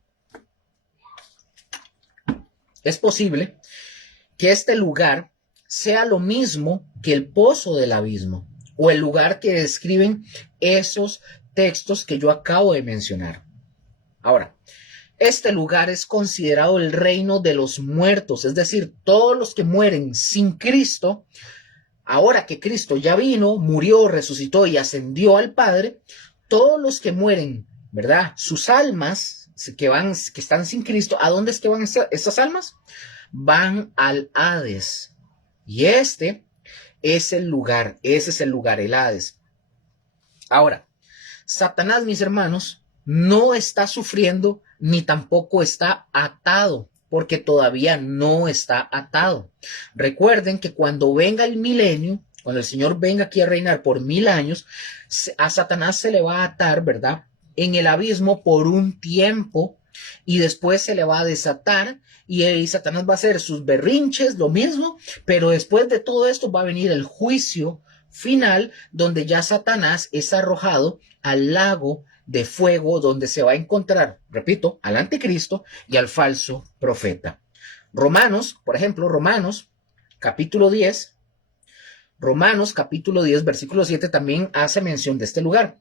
es posible que este lugar sea lo mismo que el pozo del abismo, o el lugar que describen esos textos que yo acabo de mencionar. Ahora, este lugar es considerado el reino de los muertos, es decir, todos los que mueren sin Cristo, ahora que Cristo ya vino, murió, resucitó y ascendió al Padre, todos los que mueren, ¿verdad? Sus almas que están sin Cristo, ¿a dónde es que van estas almas? Van al Hades. Y ese es el lugar, el Hades. Ahora, Satanás, mis hermanos, no está sufriendo ni tampoco está atado, porque todavía no está atado. Recuerden que cuando venga el milenio, cuando el Señor venga aquí a reinar por 1000 años, a Satanás se le va a atar, ¿verdad? En el abismo por un tiempo y después se le va a desatar y Satanás va a hacer sus berrinches, lo mismo, pero después de todo esto va a venir el juicio final donde ya Satanás es arrojado al lago de fuego donde se va a encontrar, repito, al anticristo y al falso profeta. Romanos, por ejemplo, Romanos capítulo 10, Romanos capítulo 10, versículo 7 también hace mención de este lugar,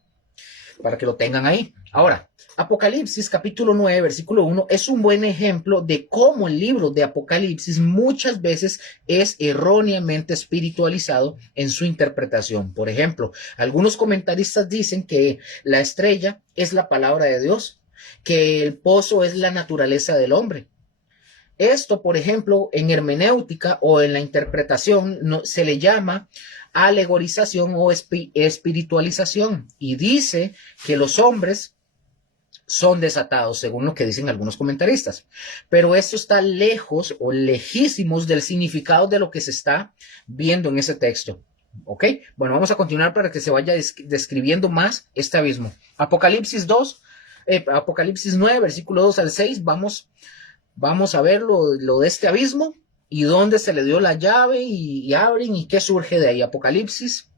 para que lo tengan ahí. Ahora, Apocalipsis capítulo 9, versículo 1 es un buen ejemplo de cómo el libro de Apocalipsis muchas veces es erróneamente espiritualizado en su interpretación. Por ejemplo, algunos comentaristas dicen que la estrella es la palabra de Dios, que el pozo es la naturaleza del hombre. Esto, por ejemplo, en hermenéutica o en la interpretación se le llama alegorización o espiritualización, y dice que los hombres son desatados, según lo que dicen algunos comentaristas. Pero esto está lejos o lejísimos del significado de lo que se está viendo en ese texto. ¿Ok? Bueno, vamos a continuar para que se vaya describiendo más este abismo. Apocalipsis 9, versículo 2 al 6, vamos a ver lo de este abismo y dónde se le dio la llave y abren y qué surge de ahí. Apocalipsis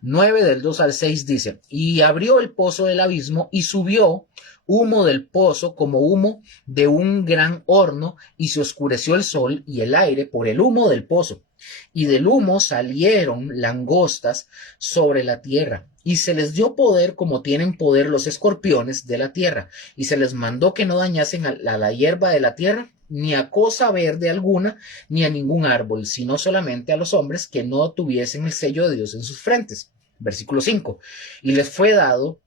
9 del 2 al 6 dice: y abrió el pozo del abismo y subió humo del pozo como humo de un gran horno, y se oscureció el sol y el aire por el humo del pozo, y del humo salieron langostas sobre la tierra, y se les dio poder como tienen poder los escorpiones de la tierra, y se les mandó que no dañasen a la hierba de la tierra, ni a cosa verde alguna, ni a ningún árbol, sino solamente a los hombres que no tuviesen el sello de Dios en sus frentes. Versículo 5. Y les fue dado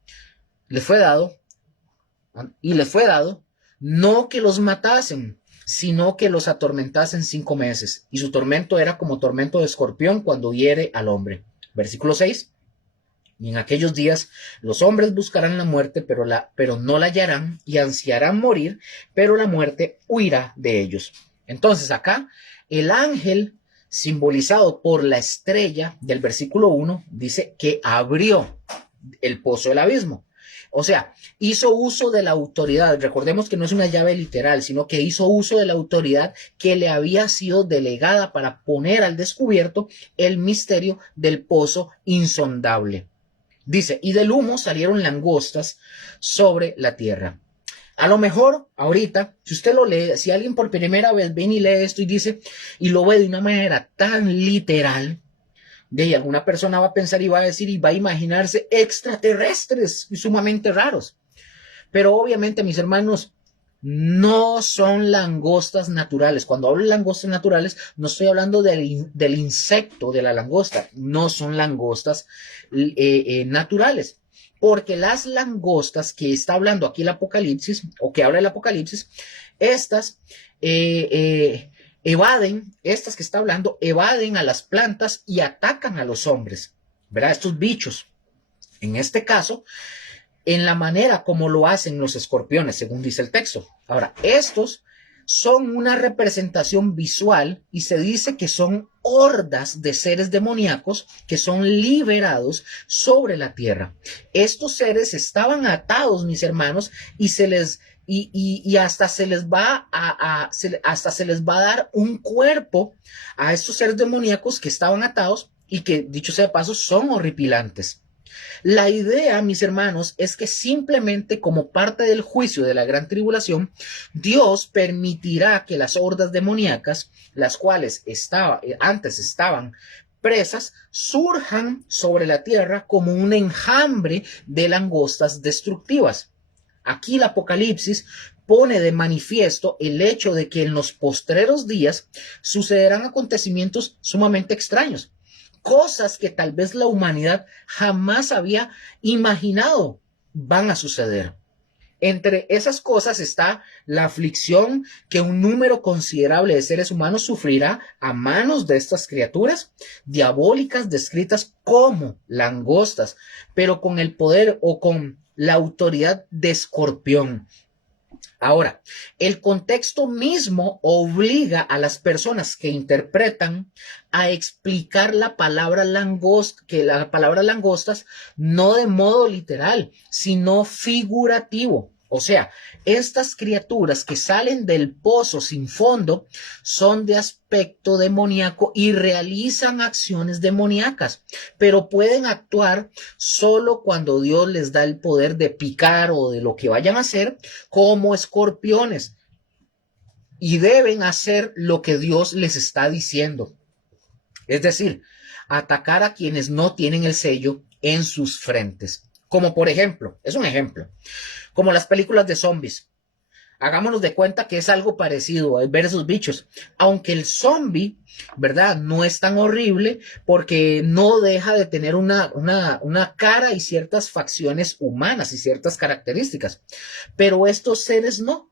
no que los matasen, sino que los atormentasen 5 meses. Y su tormento era como tormento de escorpión cuando hiere al hombre. Versículo 6. Y en aquellos días los hombres buscarán la muerte, pero no la hallarán, y ansiarán morir, pero la muerte huirá de ellos. Entonces acá el ángel, simbolizado por la estrella del versículo 1, dice que abrió el pozo del abismo. O sea, hizo uso de la autoridad. Recordemos que no es una llave literal, sino que hizo uso de la autoridad que le había sido delegada para poner al descubierto el misterio del pozo insondable. Dice, y del humo salieron langostas sobre la tierra. A lo mejor, ahorita, si usted lo lee, si alguien por primera vez viene y lee esto y dice, y lo ve de una manera tan literal, de ahí alguna persona va a pensar y va a decir y va a imaginarse extraterrestres sumamente raros. Pero obviamente, mis hermanos, no son langostas naturales. Cuando hablo de langostas naturales, no estoy hablando del insecto de la langosta. No son langostas naturales. Porque las langostas que está hablando aquí el Apocalipsis, o que habla el Apocalipsis, estas estas que está hablando, evaden a las plantas y atacan a los hombres, ¿verdad? Estos bichos. En este caso, en la manera como lo hacen los escorpiones, según dice el texto. Ahora, estos son una representación visual y se dice que son hordas de seres demoníacos que son liberados sobre la tierra. Estos seres estaban atados, mis hermanos, y hasta se les va hasta se les va a dar un cuerpo a estos seres demoníacos que estaban atados y que, dicho sea de paso, son horripilantes. La idea, mis hermanos, es que simplemente como parte del juicio de la gran tribulación, Dios permitirá que las hordas demoníacas, las cuales antes estaban presas, surjan sobre la tierra como un enjambre de langostas destructivas. Aquí el Apocalipsis pone de manifiesto el hecho de que en los postreros días sucederán acontecimientos sumamente extraños. Cosas que tal vez la humanidad jamás había imaginado van a suceder. Entre esas cosas está la aflicción que un número considerable de seres humanos sufrirá a manos de estas criaturas diabólicas descritas como langostas, pero con el poder o con la autoridad de escorpión. Ahora, el contexto mismo obliga a las personas que interpretan a explicar la palabra langostas no de modo literal, sino figurativo. O sea, estas criaturas que salen del pozo sin fondo son de aspecto demoníaco y realizan acciones demoníacas, pero pueden actuar solo cuando Dios les da el poder de picar o de lo que vayan a hacer como escorpiones. Y deben hacer lo que Dios les está diciendo. Es decir, atacar a quienes no tienen el sello en sus frentes. Como por ejemplo, es un ejemplo, como las películas de zombies. Hagámonos de cuenta que es algo parecido a ver esos bichos. Aunque el zombie, ¿verdad? No es tan horrible porque no deja de tener una cara y ciertas facciones humanas y ciertas características. Pero estos seres no.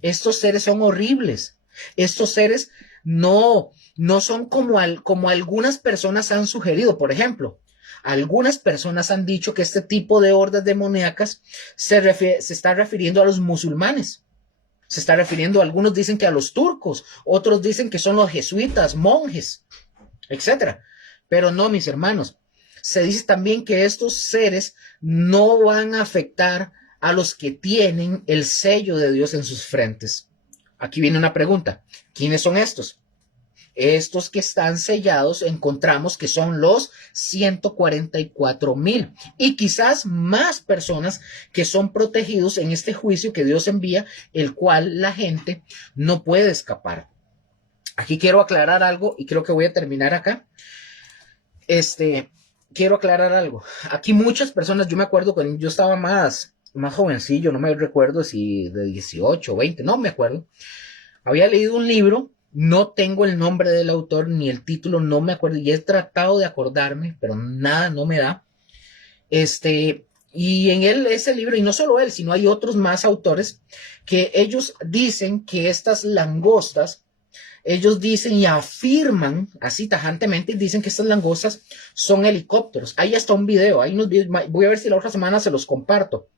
Estos seres son horribles. Estos seres no son como algunas personas han sugerido. Por ejemplo, algunas personas han dicho que este tipo de hordas demoníacas se está refiriendo a los musulmanes. Se está refiriendo, algunos dicen que a los turcos, otros dicen que son los jesuitas, monjes, etcétera. Pero no, mis hermanos, se dice también que estos seres no van a afectar a los que tienen el sello de Dios en sus frentes. Aquí viene una pregunta. ¿Quiénes son estos? Estos que están sellados encontramos que son los 144,000 y quizás más personas que son protegidos en este juicio que Dios envía, el cual la gente no puede escapar. Aquí quiero aclarar algo y creo que voy a terminar acá. Quiero aclarar algo. Aquí muchas personas, yo me acuerdo cuando yo estaba más jovencillo, no me recuerdo si de 18 o 20, no me acuerdo. Había leído un libro. No tengo el nombre del autor ni el título, no me acuerdo y he tratado de acordarme, pero nada, no me da. Y en ese libro, y no solo él, sino hay otros más autores que ellos dicen que estas langostas, ellos dicen y afirman así tajantemente, dicen que estas langostas son helicópteros. Ahí está un video, hay unos videos, voy a ver si la otra semana se los comparto.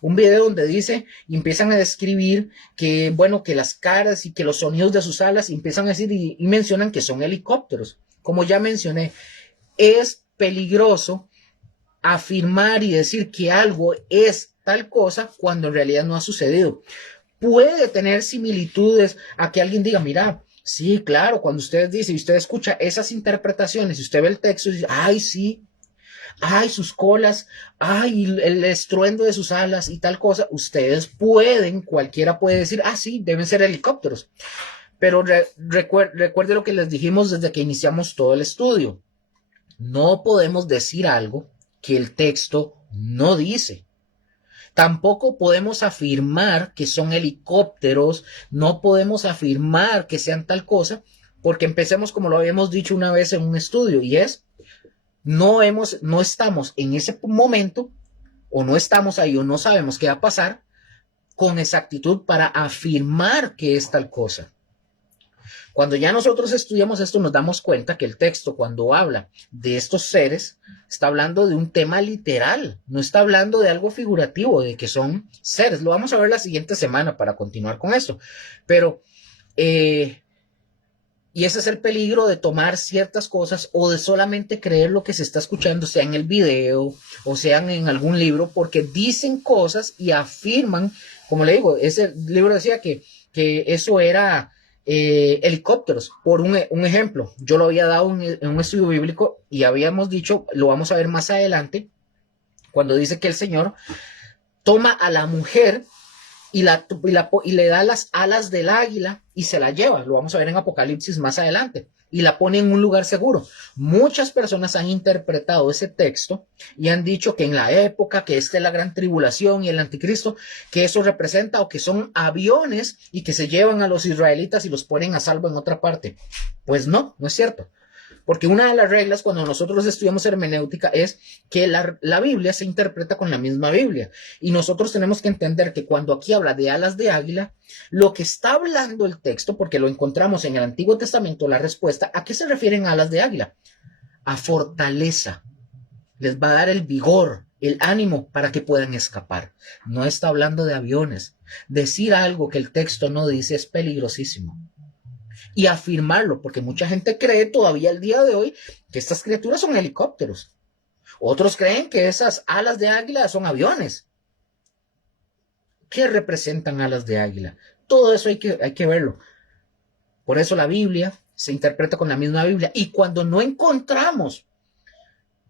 Un video donde dice y empiezan a describir que, bueno, que las caras y que los sonidos de sus alas empiezan a decir y mencionan que son helicópteros. Como ya mencioné, es peligroso afirmar y decir que algo es tal cosa cuando en realidad no ha sucedido. Puede tener similitudes a que alguien diga, mira, sí, claro, cuando usted dice y usted escucha esas interpretaciones y usted ve el texto y dice, ay, sí, ay, sus colas, ay, el estruendo de sus alas y tal cosa, ustedes pueden, cualquiera puede decir, ah, sí, deben ser helicópteros. Pero recuerde lo que les dijimos desde que iniciamos todo el estudio. No podemos decir algo que el texto no dice. Tampoco podemos afirmar que son helicópteros, no podemos afirmar que sean tal cosa, porque empecemos como lo habíamos dicho una vez en un estudio, y es, no estamos en ese momento, o no estamos ahí, o no sabemos qué va a pasar con exactitud para afirmar que es tal cosa. Cuando ya nosotros estudiamos esto, nos damos cuenta que el texto, cuando habla de estos seres, está hablando de un tema literal, no está hablando de algo figurativo, de que son seres. Lo vamos a ver la siguiente semana para continuar con esto. Pero, y ese es el peligro de tomar ciertas cosas o de solamente creer lo que se está escuchando, sea en el video o sean en algún libro, porque dicen cosas y afirman, como le digo, ese libro decía que eso era helicópteros. Por un ejemplo, yo lo había dado en un estudio bíblico y habíamos dicho, lo vamos a ver más adelante, cuando dice que el Señor toma a la mujer y le da las alas del águila y se la lleva. Lo vamos a ver en Apocalipsis más adelante. Y la pone en un lugar seguro. Muchas personas han interpretado ese texto y han dicho que en la época, que esta es la gran tribulación y el anticristo, que eso representa o que son aviones y que se llevan a los israelitas y los ponen a salvo en otra parte. Pues no, no es cierto. Porque una de las reglas cuando nosotros estudiamos hermenéutica es que la Biblia se interpreta con la misma Biblia. Y nosotros tenemos que entender que cuando aquí habla de alas de águila, lo que está hablando el texto, porque lo encontramos en el Antiguo Testamento, la respuesta, ¿a qué se refieren alas de águila? A fortaleza. Les va a dar el vigor, el ánimo para que puedan escapar. No está hablando de aviones. Decir algo que el texto no dice es peligrosísimo. Y afirmarlo, porque mucha gente cree todavía el día de hoy que estas criaturas son helicópteros. Otros creen que esas alas de águila son aviones. ¿Qué representan alas de águila? Todo eso hay que verlo. Por eso la Biblia se interpreta con la misma Biblia. Y cuando no encontramos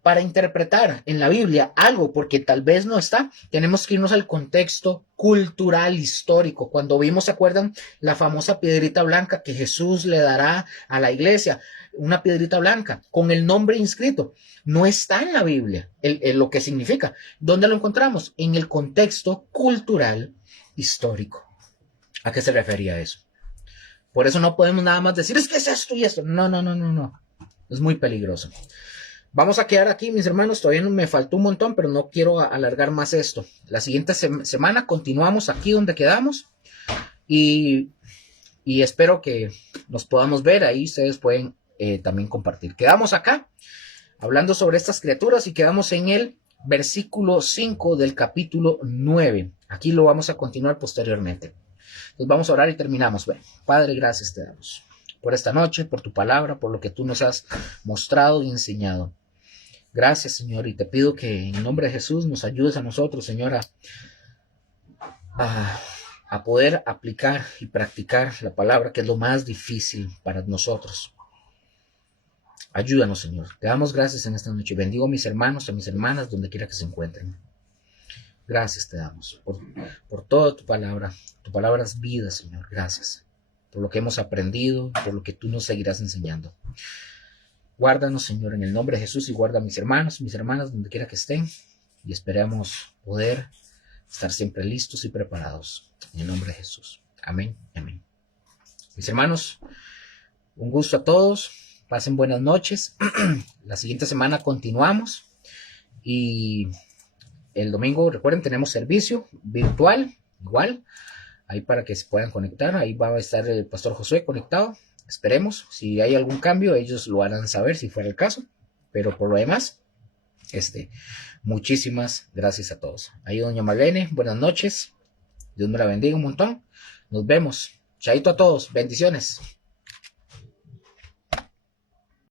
para interpretar en la Biblia algo, porque tal vez no está, tenemos que irnos al contexto cultural, histórico. Cuando vimos, ¿se acuerdan? La famosa piedrita blanca que Jesús le dará a la iglesia, una piedrita blanca con el nombre inscrito. No está en la Biblia lo que significa. ¿Dónde lo encontramos? En el contexto cultural histórico. ¿A qué se refería eso? Por eso no podemos nada más decir, es que es esto y esto. No, no, no, no, no. Es muy peligroso. Vamos a quedar aquí, mis hermanos. Todavía me faltó un montón, pero no quiero alargar más esto. La siguiente semana continuamos aquí donde quedamos. Y espero que nos podamos ver. Ahí ustedes pueden también compartir. Quedamos acá hablando sobre estas criaturas y quedamos en el versículo 5 del capítulo 9. Aquí lo vamos a continuar posteriormente. Entonces vamos a orar y terminamos. Bueno, Padre, gracias te damos por esta noche, por tu palabra, por lo que tú nos has mostrado y enseñado. Gracias, Señor, y te pido que en el nombre de Jesús nos ayudes a nosotros, Señor, a poder aplicar y practicar la palabra, que es lo más difícil para nosotros. Ayúdanos, Señor. Te damos gracias en esta noche. Bendigo a mis hermanos, a mis hermanas, donde quiera que se encuentren. Gracias te damos por toda tu palabra. Tu palabra es vida, Señor. Gracias por lo que hemos aprendido, por lo que tú nos seguirás enseñando. Guárdanos, Señor, en el nombre de Jesús, y guarda a mis hermanos, mis hermanas, donde quiera que estén. Y esperamos poder estar siempre listos y preparados. En el nombre de Jesús. Amén. Amén. Mis hermanos, un gusto a todos. Pasen buenas noches. La siguiente semana continuamos. Y el domingo, recuerden, tenemos servicio virtual, igual, ahí para que se puedan conectar. Ahí va a estar el pastor Josué conectado. Esperemos. Si hay algún cambio, ellos lo harán saber si fuera el caso. Pero por lo demás, muchísimas gracias a todos. Ahí doña Marlene, buenas noches. Dios me la bendiga un montón. Nos vemos. Chaito a todos. Bendiciones.